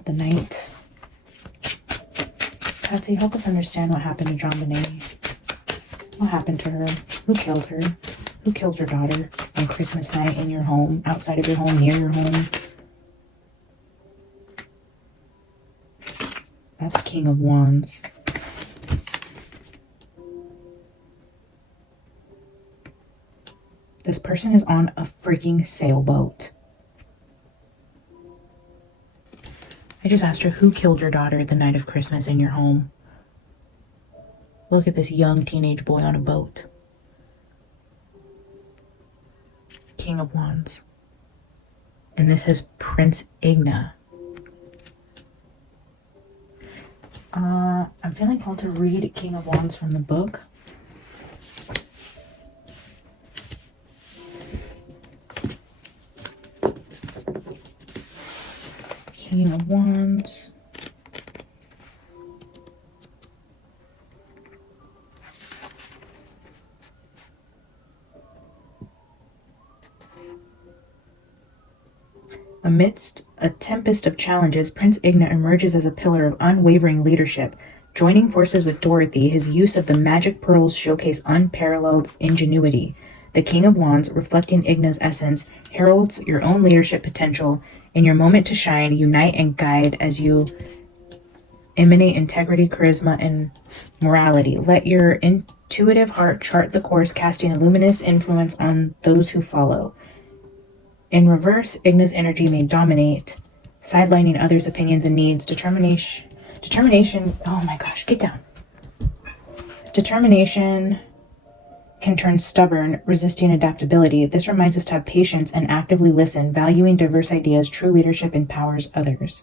The Knight. Patsy, help us understand what happened to JONBENET. What happened to her? Who killed her? Who killed your daughter on Christmas night in your home, outside of your home, near your home? That's King of Wands. This person is on a freaking sailboat. I just asked her, who killed your daughter the night of Christmas in your home? Look at this young teenage boy on a boat. King of Wands. And this is Prince Igna. I'm feeling called to read King of Wands from the book. King of Wands. Amidst a tempest of challenges, Prince Igna emerges as a pillar of unwavering leadership. Joining forces with Dorothy, his use of the magic pearls showcase unparalleled ingenuity. The King of Wands, reflecting Igna's essence, heralds your own leadership potential. In your moment to shine, unite and guide as you emanate integrity, charisma, and morality. Let your intuitive heart chart the course, casting a luminous influence on those who follow. In reverse, Igna's energy may dominate, sidelining others' opinions and needs. Determination, oh my gosh, get down. Determination can turn stubborn, resisting adaptability. This reminds us to have patience and actively listen, valuing diverse ideas. True leadership empowers others.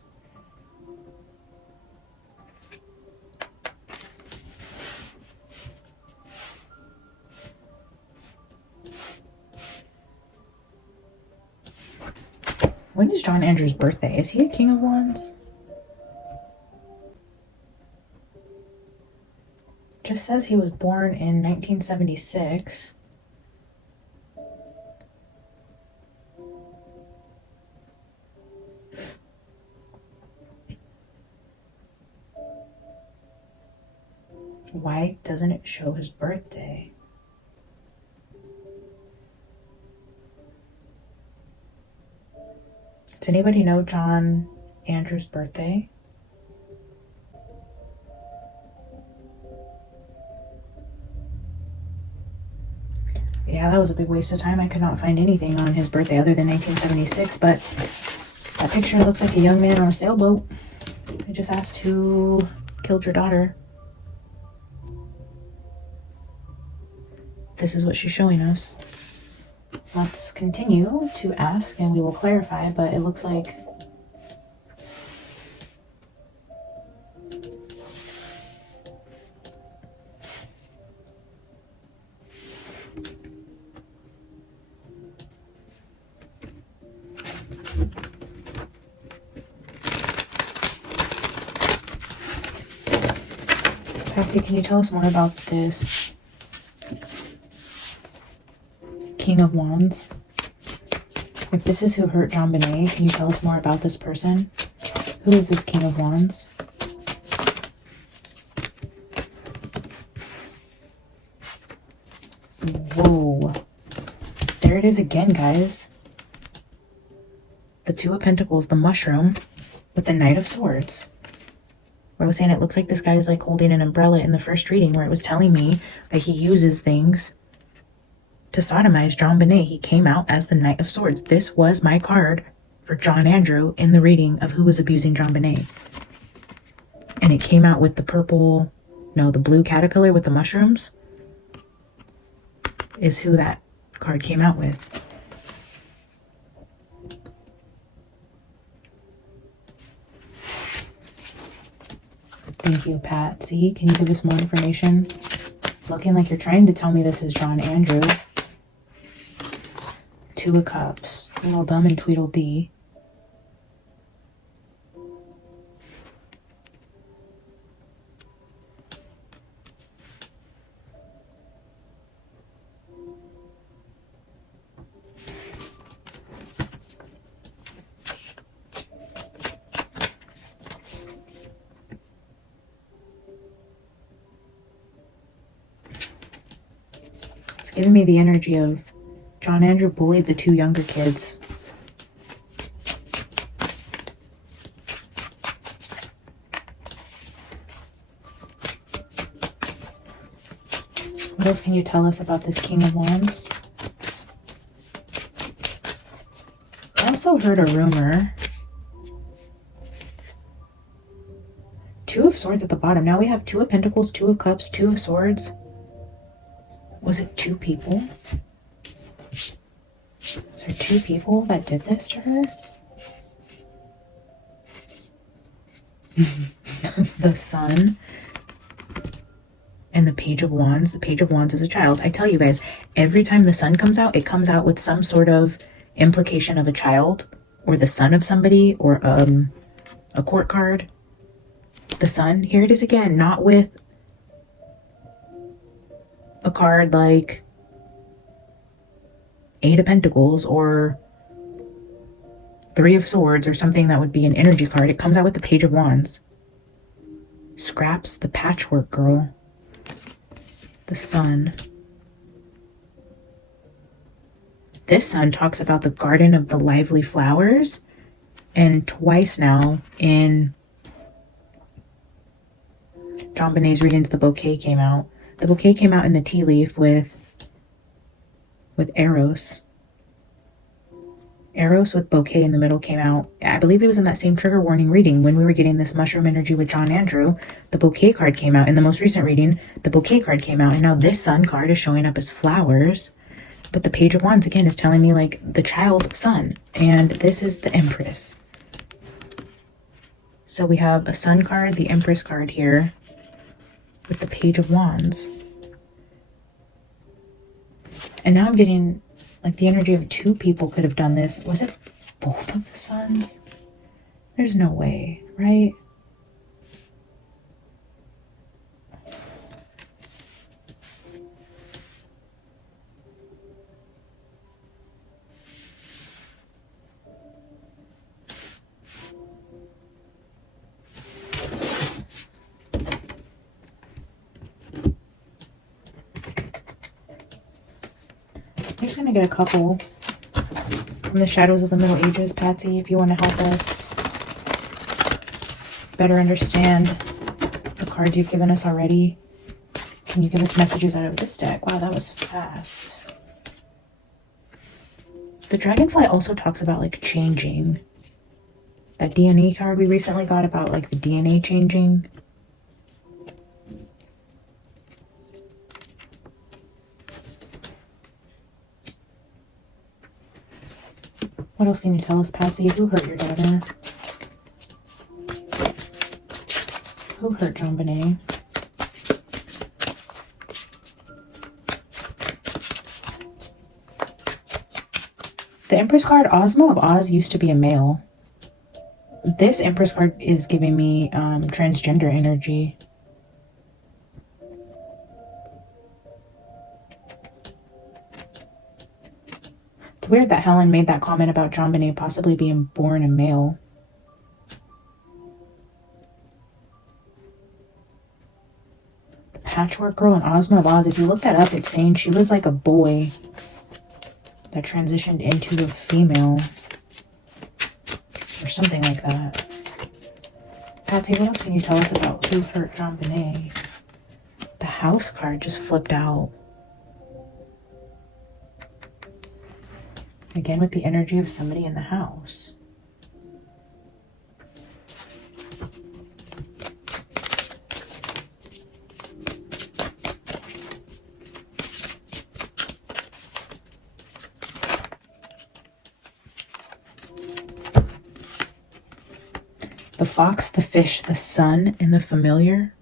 When is John Andrew's birthday? Is he a King of Wands? Just says he was born in 1976. Why doesn't it show his birthday? Does anybody know John Andrew's birthday? Yeah, that was a big waste of time. I could not find anything on his birthday other than 1976, but that picture looks like a young man on a sailboat. I just asked who killed your daughter. This is what she's showing us. Let's continue to ask and we will clarify, but it looks like Patsy, can you tell us more about this King of Wands? If this is who hurt JONBENET, can you tell us more about this person? Who is this King of Wands? Whoa. There it is again, guys. The Two of Pentacles, the mushroom, with the Knight of Swords. Where I was saying it looks like this guy is like holding an umbrella in the first reading, where it was telling me that he uses things to sodomize JONBENET. He came out as the Knight of Swords. This was my card for John Andrew in the reading of who was abusing JONBENET. And it came out with the purple, no, the blue caterpillar with the mushrooms is who that card came out with. Thank you, Patsy. Can you give us more information? It's looking like you're trying to tell me this is John Andrew. Two of Cups. Tweedledum and Tweedledee. It's giving me the energy of John Andrew bullied the two younger kids. What else can you tell us about this King of Wands? I also heard a rumor. Two of Swords at the bottom. Now we have Two of Pentacles, Two of Cups, Two of Swords. Was it two people? Is there two people that did this to her? The Sun and the Page of Wands. The Page of Wands is a child. I tell you guys, every time the Sun comes out, it comes out with some sort of implication of a child or the son of somebody or a court card. The Sun, here it is again, not with a card like Eight of Pentacles or Three of Swords or something that would be an energy card. It comes out with the Page of Wands. Scraps, the patchwork girl. The Sun. This Sun talks about the Garden of the Lively Flowers. And twice now in JONBENET's readings, the bouquet came out. The bouquet came out in the tea leaf with Eros. Eros with bouquet in the middle came out. I believe it was in that same trigger warning reading when we were getting this mushroom energy with John Andrew. The bouquet card came out. In the most recent reading, the bouquet card came out. And now this Sun card is showing up as flowers. But the Page of Wands, again, is telling me, like, the child Sun. And this is the Empress. So we have a Sun card, the Empress card here, with the Page of Wands. And now I'm getting like the energy of two people could have done this. Was it both of the Suns? There's no way, right? I'm just going to get a couple from the Shadows of the Middle Ages, Patsy, if you want to help us better understand the cards you've given us already. Can you give us messages out of this deck? Wow, that was fast. The Dragonfly also talks about, like, changing. That DNA card we recently got about, like, the DNA changing. What else can you tell us, Patsy? Who hurt your daughter? Who hurt JONBENET? The Empress card, Ozma of Oz used to be a male. This Empress card is giving me transgender energy. It's weird that Helen made that comment about JONBENET possibly being born a male. The Patchwork Girl in Ozma of Oz, if you look that up, it's saying she was like a boy that transitioned into a female. Or something like that. Patsy, what else can you tell us about who hurt JONBENET? The House card just flipped out. Again with the energy of somebody in the house. The fox, the fish, the sun, and the familiar.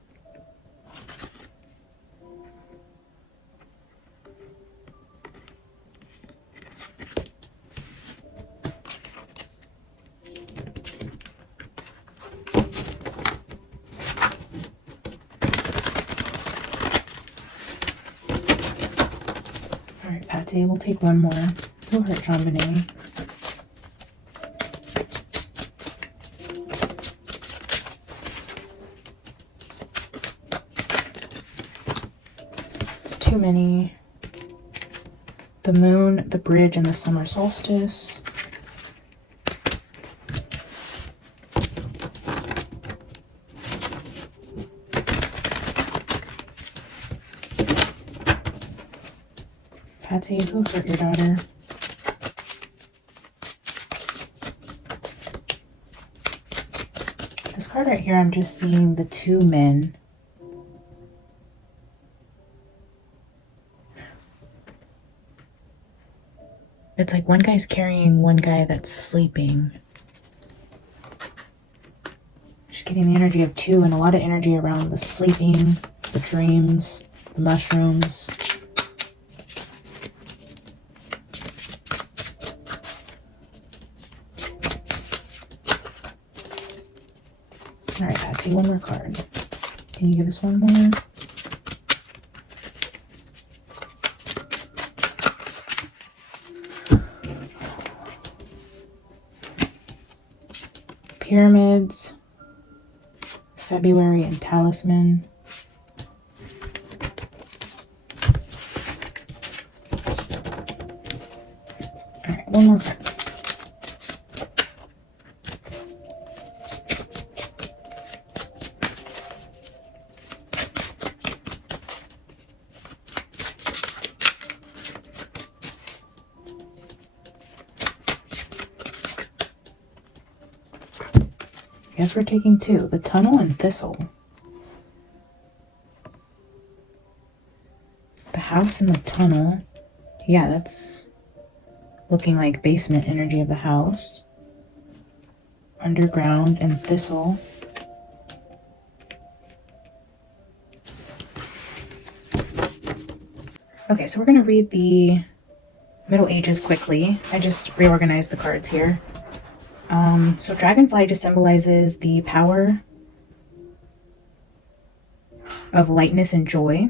All right, Patsy, we'll take one more. Who hurt JONBENET? Too many. The moon, the bridge, and the summer solstice. Patsy, who hurt your daughter? This card right here, I'm just seeing the two men. It's like one guy's carrying one guy that's sleeping. Just getting the energy of two and a lot of energy around the sleeping, the dreams, the mushrooms. All right, Patsy, one more card. Can you give us one more? Pyramids, February, and Talisman. All right, one more card. Guess we're taking two. The tunnel and thistle. The house and the tunnel. Yeah, that's looking like basement energy of the house. Underground and thistle. Okay, so we're going to read the Middle Ages quickly. I just reorganized the cards here. So dragonfly just symbolizes the power of lightness and joy.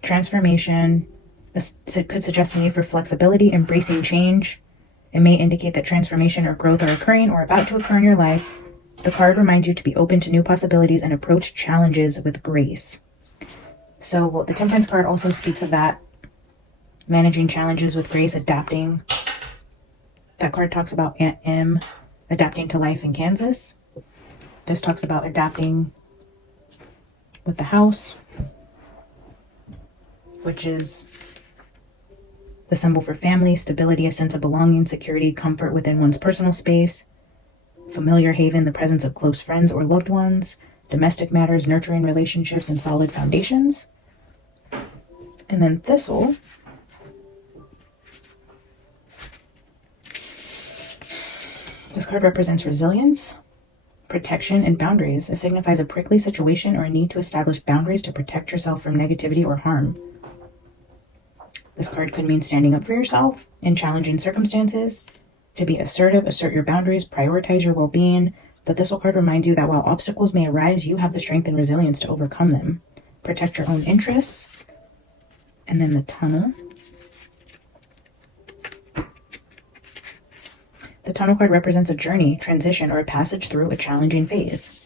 Transformation could suggest a need for flexibility, embracing change. It may indicate that transformation or growth are occurring or about to occur in your life. The card reminds you to be open to new possibilities and approach challenges with grace. So the Temperance card also speaks of that. Managing challenges with grace, adapting. That card talks about Aunt M adapting to life in Kansas. This talks about adapting with the house, which is the symbol for family, stability, a sense of belonging, security, comfort within one's personal space. Familiar haven, the presence of close friends or loved ones. Domestic matters, nurturing relationships, and solid foundations. And then thistle. This card represents resilience, protection, and boundaries. It signifies a prickly situation or a need to establish boundaries to protect yourself from negativity or harm. This card could mean standing up for yourself in challenging circumstances. To be assertive, assert your boundaries, prioritize your well-being. The Thistle card reminds you that while obstacles may arise, you have the strength and resilience to overcome them. Protect your own interests. And then the Tunnel. The Tunnel card represents a journey, transition, or a passage through a challenging phase.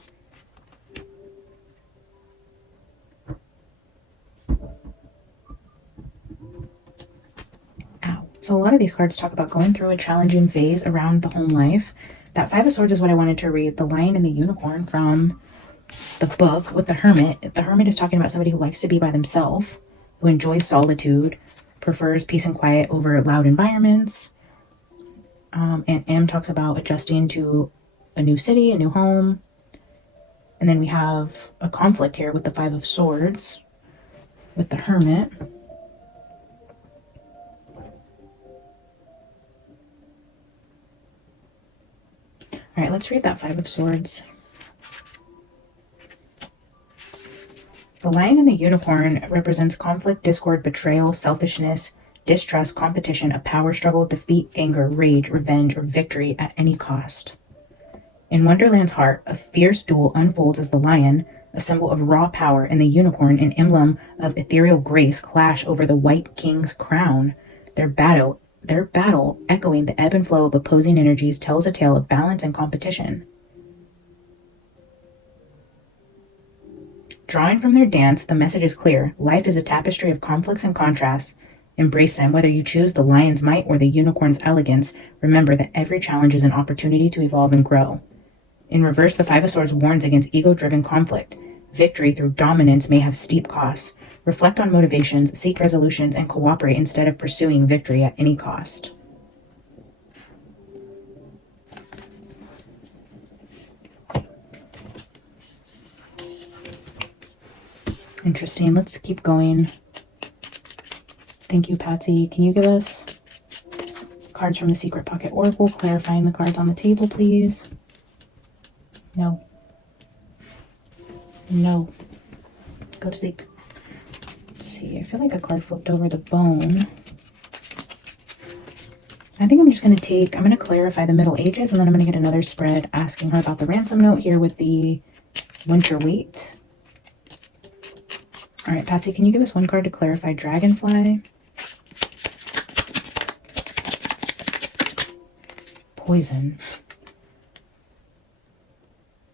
Ow. So a lot of these cards talk about going through a challenging phase around the home life. That Five of Swords is what I wanted to read. The Lion and the Unicorn from the book with the Hermit. The Hermit is talking about somebody who likes to be by themselves, who enjoys solitude, prefers peace and quiet over loud environments. And M talks about adjusting to a new city, a new home. And then we have a conflict here with the Five of Swords, with the Hermit. All right, let's read that Five of Swords. The Lion and the Unicorn represents conflict, discord, betrayal, selfishness, distrust, competition, a power struggle, defeat, anger, rage, revenge, or victory at any cost. In Wonderland's heart, a fierce duel unfolds as the lion, a symbol of raw power, and the unicorn, an emblem of ethereal grace, clash over the White King's crown. Their battle, echoing the ebb and flow of opposing energies, tells a tale of balance and competition. Drawing from their dance, the message is clear. Life is a tapestry of conflicts and contrasts. Embrace them, whether you choose the lion's might or the unicorn's elegance. Remember that every challenge is an opportunity to evolve and grow. In reverse, the Five of Swords warns against ego-driven conflict. Victory through dominance may have steep costs. Reflect on motivations, seek resolutions, and cooperate instead of pursuing victory at any cost. Interesting. Let's keep going. Thank you, Patsy. Can you give us cards from the Secret Pocket Oracle, clarifying the cards on the table, please? No. No. Go to sleep. Let's see. I feel like a card flipped over the bone. I think I'm just going to clarify the Middle Ages, and then I'm going to get another spread asking her about the ransom note here with the winter wheat. All right, Patsy, can you give us one card to clarify Dragonfly? Poison.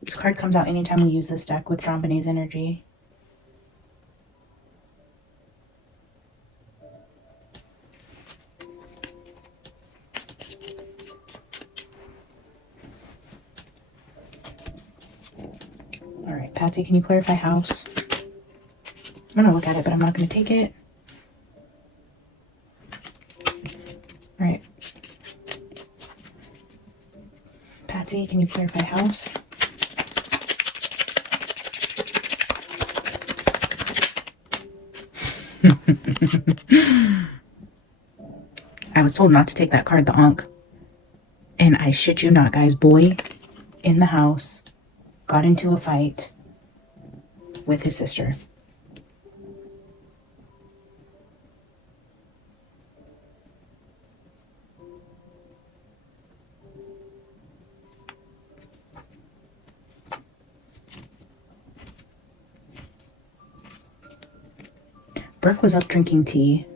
This card comes out anytime we use this deck with JONBENET's energy. All right, Patsy, can you clarify house? I'm going to look at it, but I'm not going to take it. All right. Patsy, can you clarify house? I was told not to take that card, the Ankh. And I shit you not, guys. Boy in the house got into a fight with his sister. Burke was up drinking tea.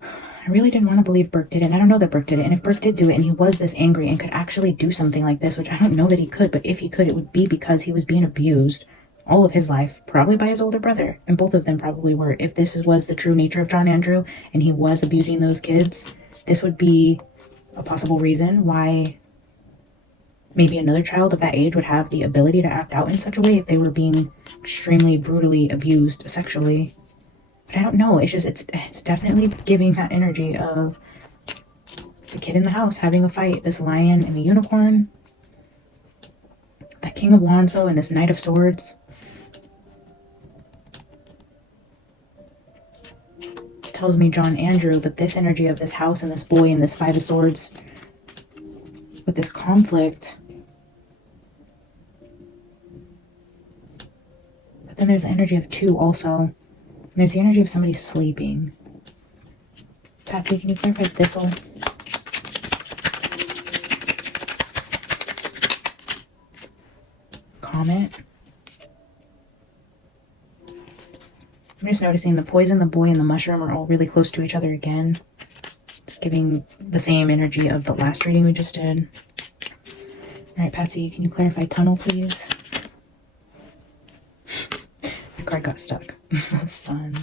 I really didn't want to believe Burke did it, and I don't know that Burke did it. And if Burke did do it, and he was this angry and could actually do something like this, which I don't know that he could, but if he could, it would be because he was being abused all of his life, probably by his older brother, and both of them probably were. If this was the true nature of John Andrew, and he was abusing those kids, this would be a possible reason why maybe another child of that age would have the ability to act out in such a way if they were being extremely brutally abused sexually. But I don't know. It's just, it's definitely giving that energy of the kid in the house having a fight, this lion and the unicorn, that King of Wands though, and this Knight of Swords. It tells me John Andrew, but this energy of this house and this boy and this Five of Swords with this conflict. But then there's the energy of two also. And there's the energy of somebody sleeping. Patsy, can you clarify Thistle? Comet. I'm just noticing the poison, the boy, and the mushroom are all really close to each other again. It's giving the same energy of the last reading we just did. All right, Patsy, can you clarify tunnel, please? The card got stuck. The sun.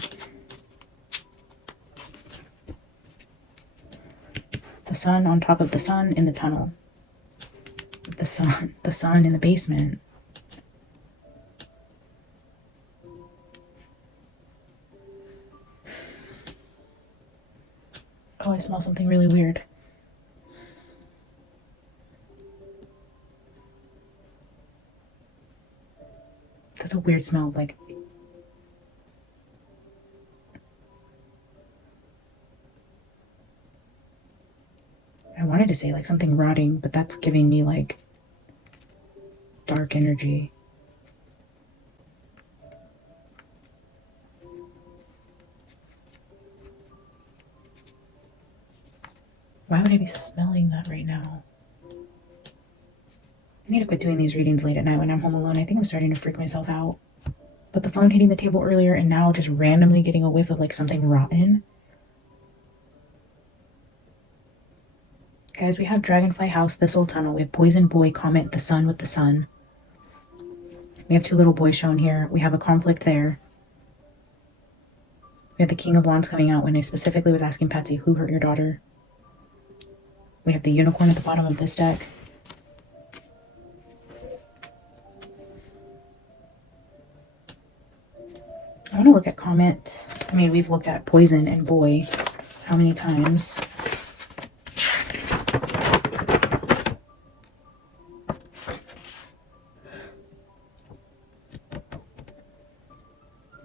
The sun on top of the sun in the tunnel. The sun in the basement. Oh, I smell something really weird. That's a weird smell, like... I wanted to say like something rotting, but that's giving me like dark energy. Why would I be smelling that right now? I need to quit doing these readings late at night when I'm home alone. I think I'm starting to freak myself out. But the phone hitting the table earlier and now just randomly getting a whiff of like something rotten. Guys, we have Dragonfly House, Thistle Tunnel. We have Poison Boy, Comet, the Sun with the Sun. We have two little boys shown here. We have a conflict there. We have the King of Wands coming out when I specifically was asking Patsy, who hurt your daughter? We have the Unicorn at the bottom of this deck. I want to look at Comet. I mean, we've looked at Poison and Boy how many times?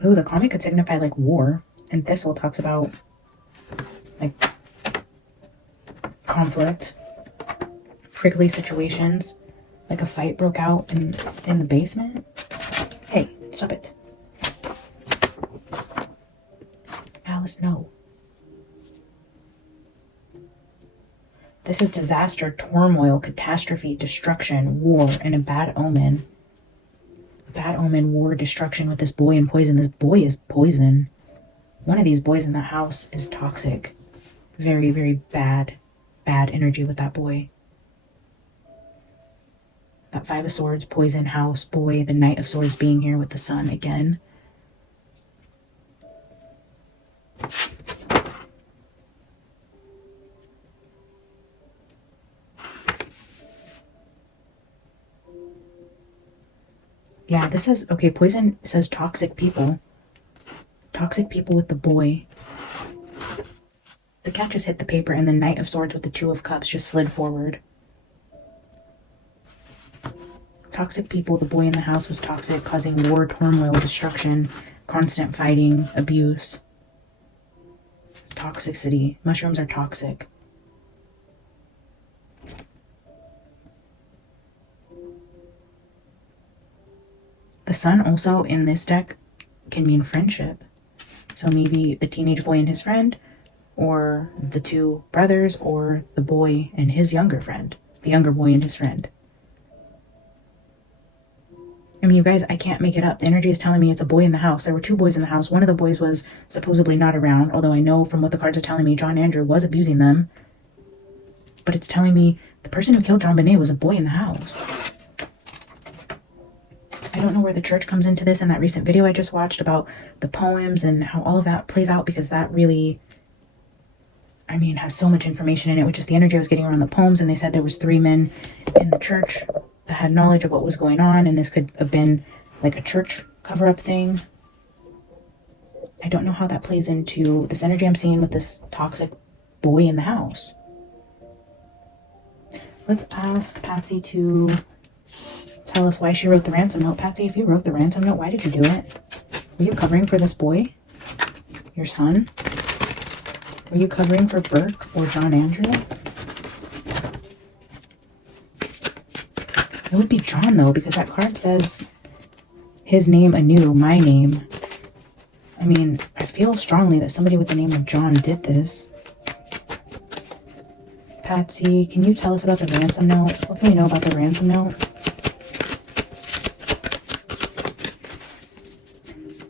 Ooh, the Comet could signify like war. And Thistle talks about like conflict, prickly situations, like a fight broke out in the basement. Hey, stop it. Alice, no. This is disaster, turmoil, catastrophe, destruction, war, and a bad omen. A bad omen, war, destruction with this boy and poison. This boy is poison. One of these boys in that house is toxic. Very, very bad energy with that boy. That Five of Swords, poison, house, boy, the Knight of Swords being here with the Sun again. Yeah, this says, okay, poison says toxic people. Toxic people with the boy. The cat just hit the paper and the Knight of Swords with the Two of Cups just slid forward. Toxic people, the boy in the house was toxic, causing war, turmoil, destruction, constant fighting, abuse. Toxicity. Mushrooms are toxic. The Sun also in this deck can mean friendship. So maybe the teenage boy and his friend, or the two brothers, or the boy and his younger friend. The younger boy and his friend. I mean, you guys, I can't make it up. The energy is telling me it's a boy in the house. There were two boys in the house. One of the boys was supposedly not around, although I know from what the cards are telling me, John Andrew was abusing them. But it's telling me the person who killed JONBENET was a boy in the house. I don't know where the church comes into this in that recent video I just watched about the poems and how all of that plays out, because that really, I mean, has so much information in it, which is the energy I was getting around the poems. And they said there was 3 men in the church that had knowledge of what was going on, and this could have been like a church cover-up thing. I don't know how that plays into this energy I'm seeing with this toxic boy in the house. Let's ask Patsy to tell us why she wrote the ransom note. Patsy, if you wrote the ransom note, why did you do it? Were you covering for this boy? Your son? Were you covering for Burke or John Andrew? It would be John, though, because that card says his name anew, my name. I mean, I feel strongly that somebody with the name of John did this. Patsy, can you tell us about the ransom note? What can we know about the ransom note?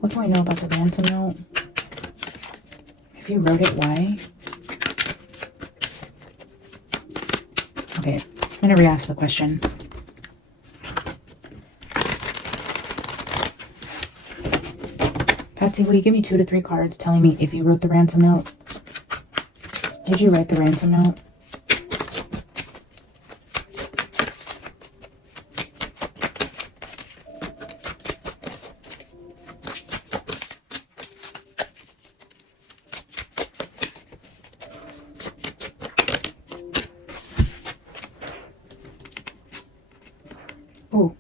What can we know about the ransom note? If you wrote it, why? Okay, I'm going to re-ask the question. Patsy, will you give me 2 to 3 cards telling me if you wrote the ransom note? Did you write the ransom note? Ooh.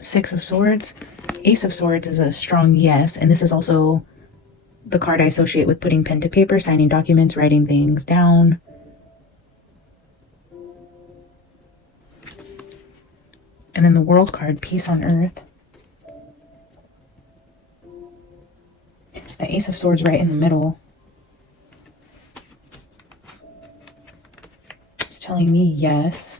Six of Swords. Ace of Swords is a strong yes, and this is also the card I associate with putting pen to paper, signing documents, writing things down. And then the World card, Peace on Earth. The Ace of Swords right in the middle. It's telling me yes.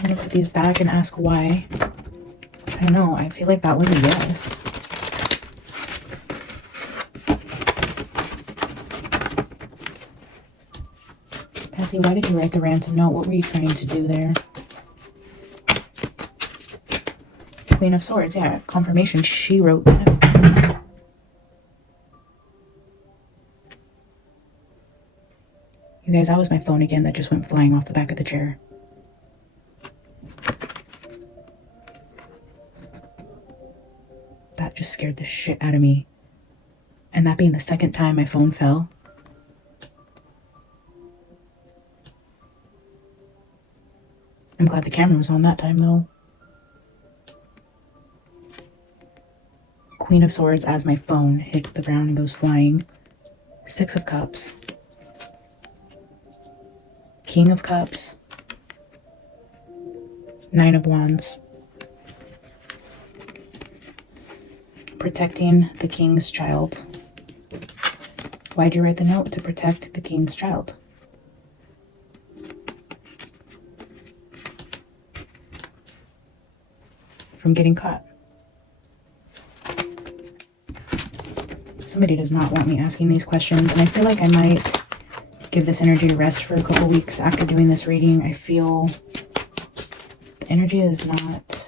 I'm going to put these back and ask why. I don't know. I feel like that was a yes. Patsy, why did you write the ransom note? What were you trying to do there? Queen of Swords. Yeah, confirmation. She wrote that. You guys, that was my phone again that just went flying off the back of the chair. That just scared the shit out of me. And that being the second time my phone fell. I'm glad the camera was on that time though. Queen of Swords as my phone hits the ground and goes flying. Six of Cups. King of Cups. Nine of Wands. Protecting the king's child. Why'd you write the note? To protect the king's child. From getting caught. Somebody does not want me asking these questions, and I feel like I might give this energy a rest for a couple weeks after doing this reading. I feel the energy is not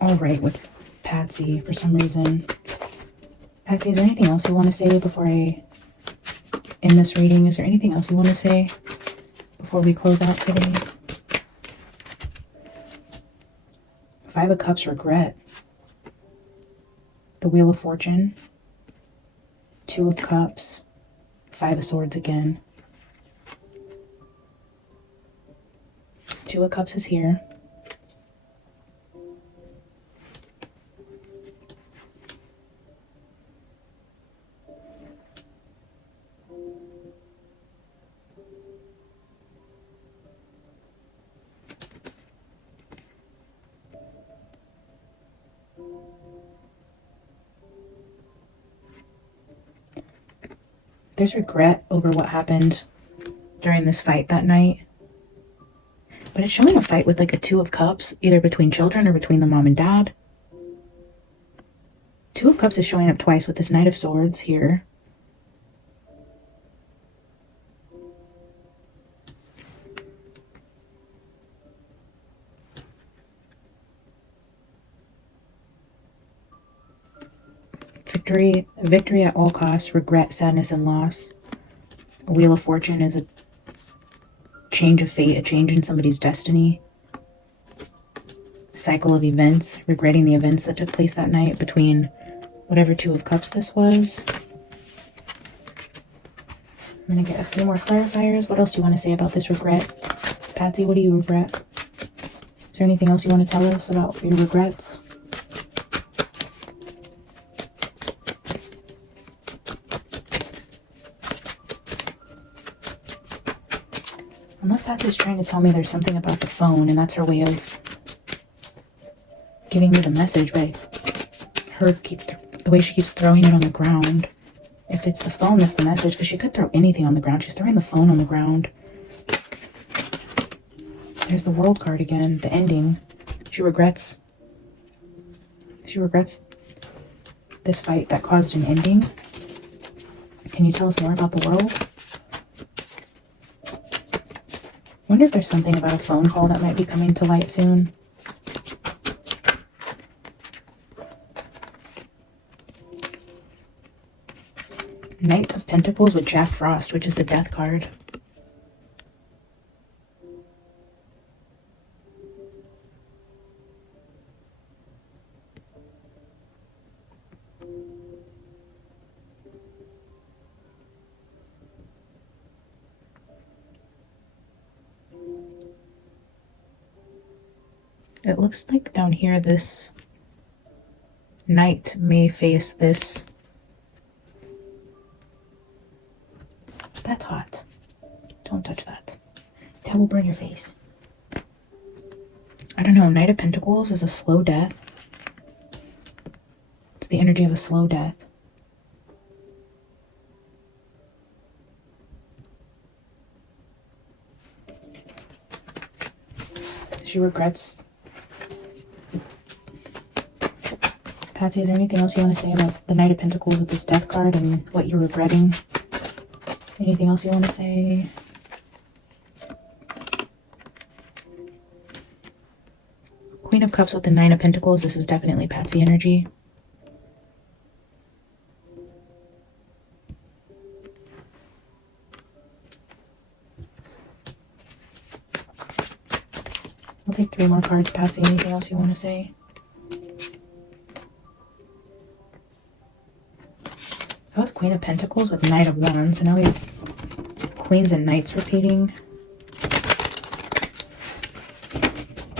all right with Patsy for some reason. Patsy, is there anything else you want to say before I end this reading? Is there anything else you want to say before we close out today? Five of Cups, regret. The Wheel of Fortune. Two of Cups. Five of Swords again. Two of Cups is here. There's regret over what happened during this fight that night. But it's showing a fight with like a Two of Cups, either between children or between the mom and dad. Two of Cups is showing up twice with this Knight of Swords here. Victory at all costs, regret, sadness, and loss. A Wheel of Fortune is a change of fate, a change in somebody's destiny. Cycle of events, regretting the events that took place that night between whatever Two of Cups this was. I'm going to get a few more clarifiers. What else do you want to say about this regret? Patsy, what do you regret? Is there anything else you want to tell us about your regrets? Unless Patsy's trying to tell me there's something about the phone and that's her way of giving me the message, but the way she keeps throwing it on the ground. If it's the phone, that's the message, because she could throw anything on the ground. She's throwing the phone on the ground. There's the world card again, the ending. She regrets this fight that caused an ending. Can you tell us more about the world? I wonder if there's something about a phone call that might be coming to light soon. Knight of Pentacles with Jack Frost, which is the Death card. It looks like down here this knight may face this. That's hot. Don't touch that. That will burn your face. I don't know. Knight of Pentacles is a slow death. It's the energy of a slow death. She regrets. Patsy, is there anything else you want to say about the Knight of Pentacles with this Death card and what you're regretting? Anything else you want to say? Queen of Cups with the Nine of Pentacles. This is definitely Patsy energy. I'll take 3 more cards, Patsy. Anything else you want to say? That was Queen of Pentacles with Knight of Wands. So now we have Queens and Knights repeating.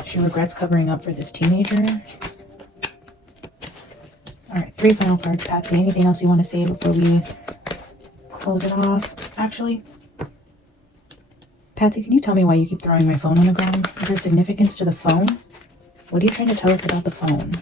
She regrets covering up for this teenager. Alright, 3 final cards, Patsy. Anything else you want to say before we close it off? Actually, Patsy, can you tell me why you keep throwing my phone on the ground? Is there significance to the phone? What are you trying to tell us about the phone?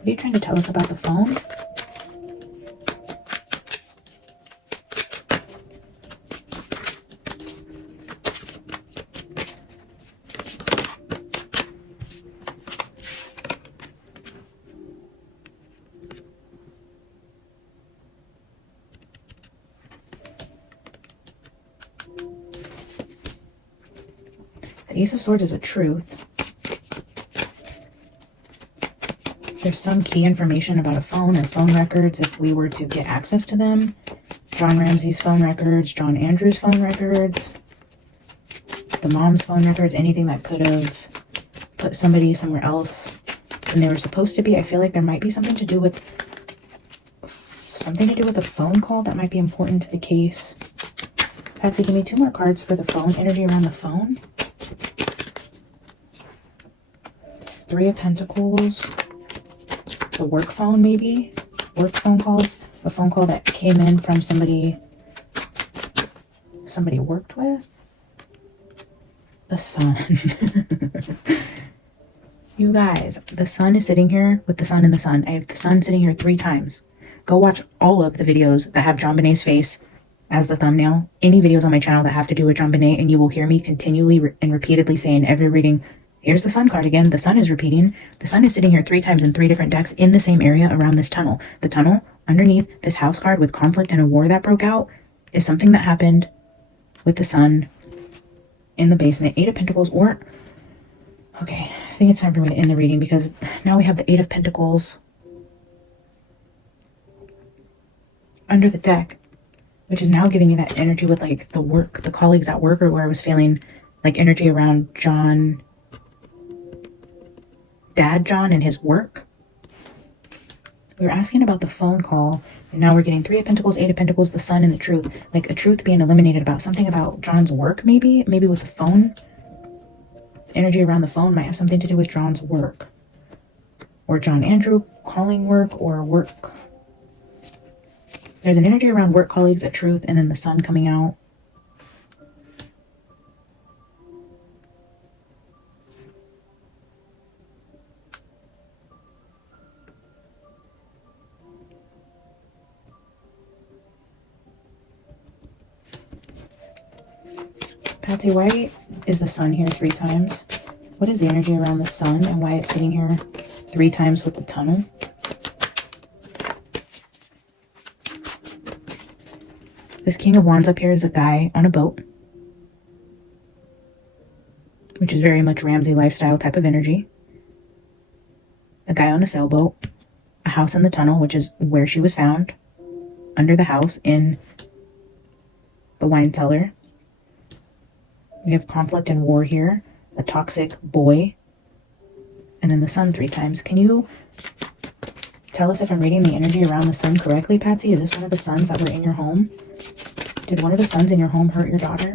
What are you trying to tell us about the phone? The Ace of Swords is a truth. There's some key information about a phone or phone records if we were to get access to them. John Ramsey's phone records, John Andrews' phone records, the mom's phone records, anything that could have put somebody somewhere else than they were supposed to be. I feel like there might be something to do with a phone call that might be important to the case. Patsy, give me 2 more cards for the phone, energy around the phone. 3 of Pentacles. The work phone, maybe? Work phone calls. A phone call that came in from somebody worked with. The sun. You guys, the sun is sitting here with the sun and the sun. I have the sun sitting here 3 times. Go watch all of the videos that have JONBENET's face as the thumbnail. Any videos on my channel that have to do with JONBENET, and you will hear me continually and repeatedly say in every reading, here's the sun card again. The sun is repeating. The sun is sitting here 3 times in 3 different decks in the same area around this tunnel. The tunnel underneath this house card with conflict and a war that broke out is something that happened with the sun in the basement. 8 of Pentacles or... Okay, I think it's time for me to end the reading because now we have the 8 of Pentacles under the deck, which is now giving me that energy with like the work, the colleagues at work, or where I was feeling like energy around John... Dad John and his work. We were asking about the phone call, and now we're getting 3 of Pentacles, 8 of Pentacles, the sun and the truth. Like a truth being eliminated about something about John's work, maybe with the phone. energy around the phone might have something to do with John's work. Or John Andrew calling work or work. There's an energy around work colleagues at truth and then the sun coming out. Patsy, why is the sun here 3 times? What is the energy around the sun and why it's sitting here 3 times with the tunnel? This King of Wands up here is a guy on a boat, which is very much Ramsey lifestyle type of energy. A guy on a sailboat, a house in the tunnel, which is where she was found, under the house in the wine cellar. We have conflict and war here, a toxic boy, and then the sun 3 times. Can you tell us if I'm reading the energy around the sun correctly, Patsy? Is this one of the suns that were in your home? Did one of the suns in your home hurt your daughter?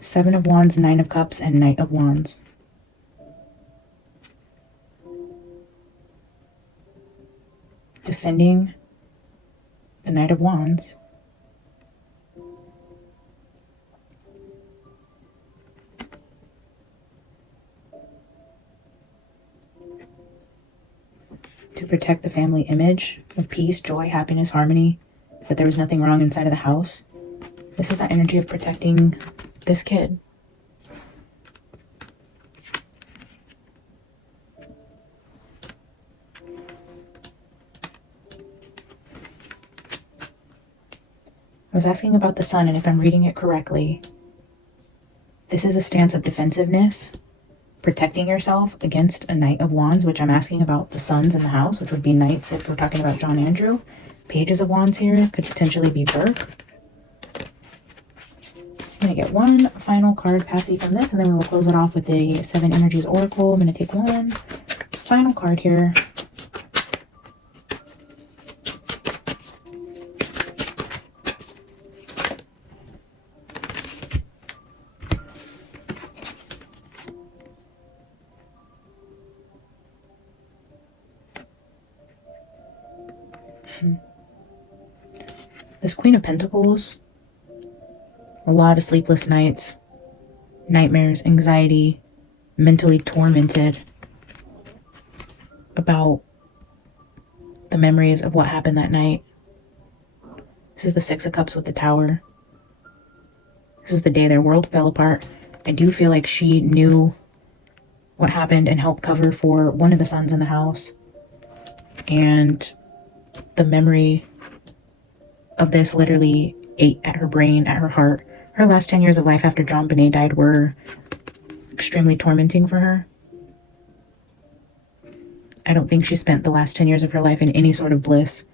Seven of Wands, Nine of Cups, and Knight of Wands. Defending the Knight of Wands. To protect the family image of peace, joy, happiness, harmony, that there was nothing wrong inside of the house. This is that energy of protecting this kid. I was asking about the sun, and if I'm reading it correctly, this is a stance of defensiveness, protecting yourself against a Knight of Wands, which I'm asking about the suns in the house, which would be Knights if we're talking about John Andrew. Pages of Wands here could potentially be Burke. I'm going to get one final card, Patsy, from this, and then we will close it off with the 7 Energies Oracle. I'm going to take one final card here. This Queen of Pentacles, a lot of sleepless nights, nightmares, anxiety, mentally tormented about the memories of what happened that night. This is the 6 of Cups with the Tower. This is the day their world fell apart. I do feel like she knew what happened and helped cover for one of the sons in the house. And the memory of this literally ate at her brain, at her heart. Her last 10 years of life after JONBENET died were extremely tormenting for her. I don't think she spent the last 10 years of her life in any sort of bliss.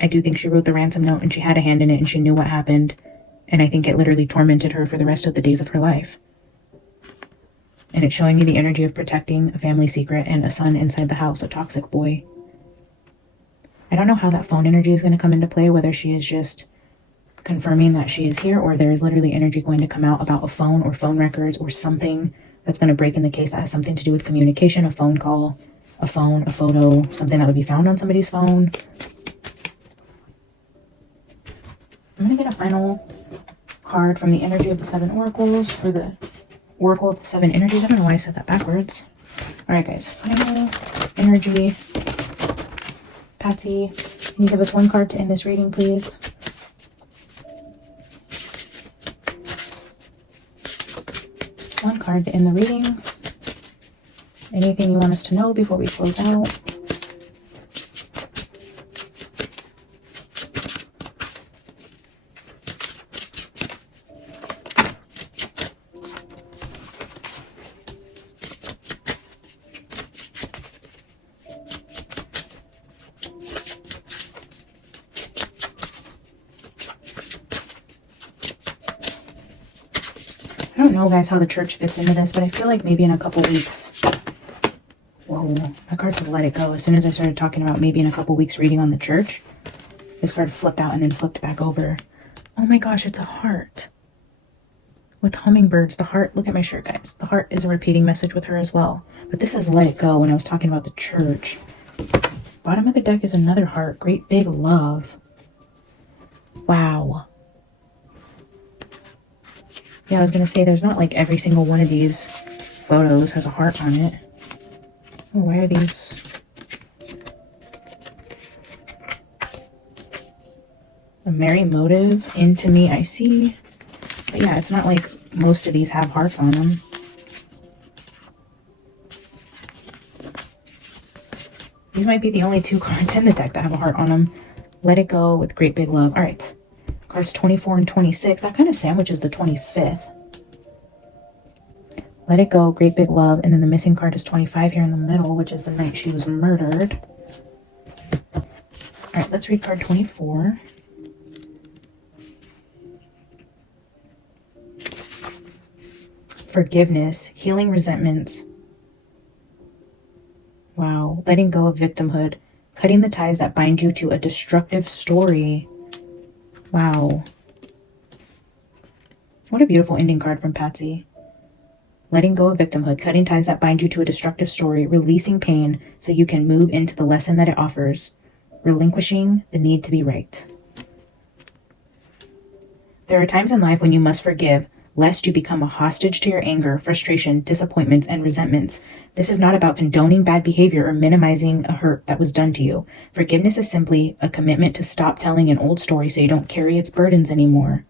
I do think she wrote the ransom note and she had a hand in it and she knew what happened. And I think it literally tormented her for the rest of the days of her life. And it's showing you the energy of protecting a family secret and a son inside the house, a toxic boy. I don't know how that phone energy is going to come into play, whether she is just confirming that she is here or there is literally energy going to come out about a phone or phone records or something that's going to break in the case that has something to do with communication, a phone call, a phone, a photo, something that would be found on somebody's phone. I'm going to get a final card from the energy of the 7 oracles for the Oracle of the 7 energies. I don't know why I said that backwards. All right, guys. Final energy. Patsy, can you give us one card to end this reading, please? One card to end the reading. Anything you want us to know before we close out? I don't know, guys, how the church fits into this, but I feel like maybe in a couple weeks. Whoa, my cards have let it go. As soon as I started talking about maybe in a couple weeks reading on the church, This card flipped out and then flipped back over. Oh my gosh, it's a heart. With hummingbirds, the heart, look at my shirt, guys. The heart is a repeating message with her as well. But this is let it go when I was talking about the church. Bottom of the deck is another heart. Great big love. Wow. Yeah, I was going to say there's not like every single one of these photos has a heart on it. Oh, why are these? A merry motive, into me, I see. But yeah, it's not like most of these have hearts on them. These might be the only two cards in the deck that have a heart on them. Let it go with great big love. All right. Cards 24 and 26. That kind of sandwiches the 25th. Let it go, great big love. And then the missing card is 25 here in the middle, which is the night she was murdered. All right, let's read card 24. Forgiveness, healing resentments. Wow, letting go of victimhood, cutting the ties that bind you to a destructive story. Wow. What a beautiful ending card from Patsy. Letting go of victimhood, cutting ties that bind you to a destructive story, releasing pain so you can move into the lesson that it offers, relinquishing the need to be right. There are times in life when you must forgive, lest you become a hostage to your anger, frustration, disappointments, and resentments. This is not about condoning bad behavior or minimizing a hurt that was done to you. Forgiveness is simply a commitment to stop telling an old story so you don't carry its burdens anymore.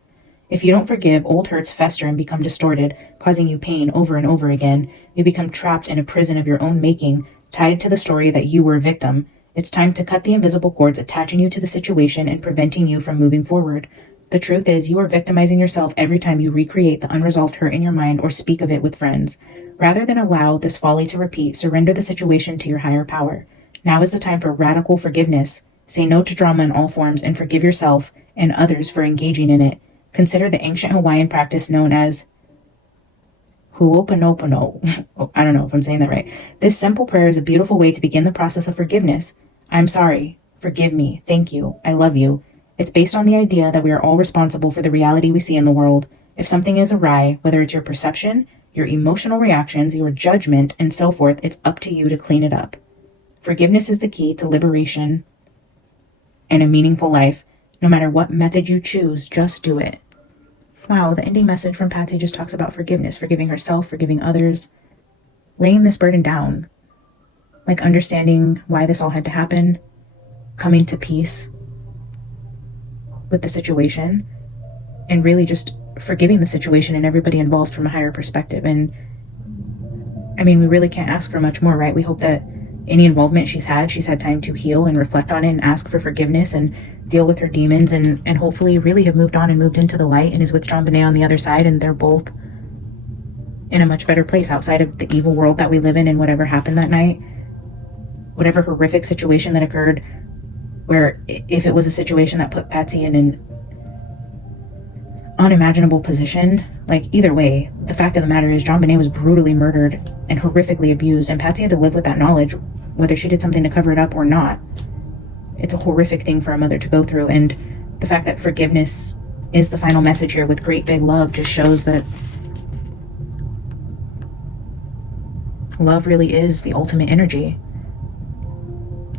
If you don't forgive, old hurts fester and become distorted, causing you pain over and over again. You become trapped in a prison of your own making, tied to the story that you were a victim. It's time to cut the invisible cords attaching you to the situation and preventing you from moving forward. The truth is, you are victimizing yourself every time you recreate the unresolved hurt in your mind or speak of it with friends. Rather than allow this folly to repeat, surrender the situation to your higher power. Now is the time for radical forgiveness. Say no to drama in all forms and forgive yourself and others for engaging in it. Consider the ancient Hawaiian practice known as Ho'oponopono. I don't know if I'm saying that right. This simple prayer is a beautiful way to begin the process of forgiveness. I'm sorry. Forgive me. Thank you. I love you. It's based on the idea that we are all responsible for the reality we see in the world. If something is awry, whether it's your perception, your emotional reactions, your judgment, and so forth, it's up to you to clean it up. Forgiveness is the key to liberation and a meaningful life. No matter what method you choose, just do it. Wow, the ending message from Patsy just talks about forgiveness, forgiving herself, forgiving others, laying this burden down, like understanding why this all had to happen, coming to peace with the situation, and really just forgiving the situation and everybody involved from a higher perspective. And I mean, we really can't ask for much more, right? We hope that any involvement she's had time to heal and reflect on it and ask for forgiveness and deal with her demons and hopefully really have moved on and moved into the light and is with JONBENET on the other side, and they're both in a much better place outside of the evil world that we live in and whatever happened that night, whatever horrific situation that occurred, where if it was a situation that put Patsy in an unimaginable position, like either way, the fact of the matter is JONBENET was brutally murdered and horrifically abused, and Patsy had to live with that knowledge, whether she did something to cover it up or not. It's a horrific thing for a mother to go through, and the fact that forgiveness is the final message here with great big love just shows that love really is the ultimate energy.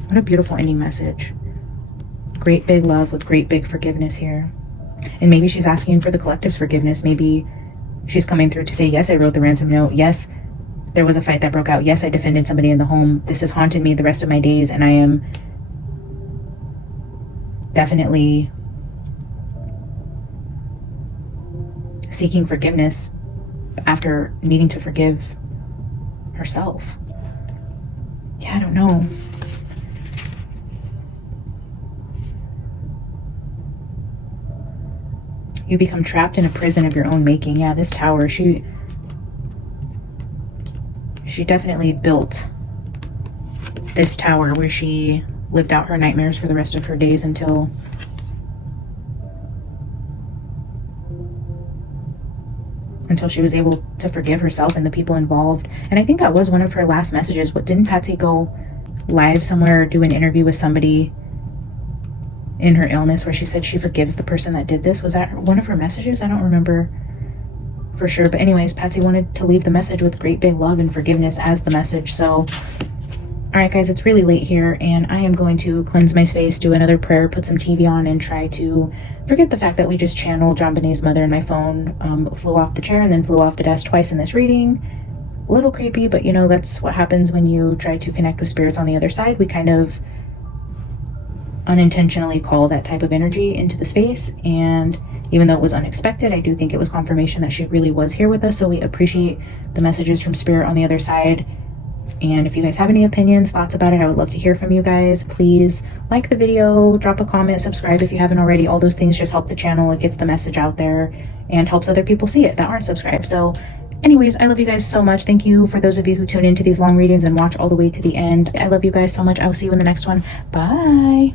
What a beautiful ending message. Great big love with great big forgiveness here. And maybe she's asking for the collective's forgiveness. Maybe she's coming through to say, yes, I wrote the ransom note. Yes, there was a fight that broke out. Yes, I defended somebody in the home. This has haunted me the rest of my days, and I am definitely seeking forgiveness after needing to forgive herself. Yeah, I don't know. You become trapped in a prison of your own making. Yeah, this tower, she definitely built this tower where she lived out her nightmares for the rest of her days until she was able to forgive herself and the people involved. And I think that was one of her last messages. What, didn't Patsy go live somewhere or do an interview with somebody in her illness where she said she forgives the person that did this. Was that one of her messages? I don't remember for sure. But anyways, Patsy wanted to leave the message with great big love and forgiveness as the message. So alright guys, it's really late here and I am going to cleanse my space, do another prayer, put some TV on, and try to forget the fact that we just channeled JONBENET's mother, and my phone flew off the chair and then flew off the desk twice in this reading. A little creepy, but you know, that's what happens when you try to connect with spirits on the other side. We kind of unintentionally call that type of energy into the space, and even though it was unexpected, I do think it was confirmation that she really was here with us. So we appreciate the messages from spirit on the other side. And if you guys have any opinions, thoughts about it, I would love to hear from you guys. Please like the video, drop a comment, subscribe if you haven't already. All those things just help the channel. It gets the message out there and helps other people see it that aren't subscribed. So anyways, I love you guys so much. Thank you for those of you who tune into these long readings and watch all the way to the end. I love you guys so much. I will see you in the next one. Bye.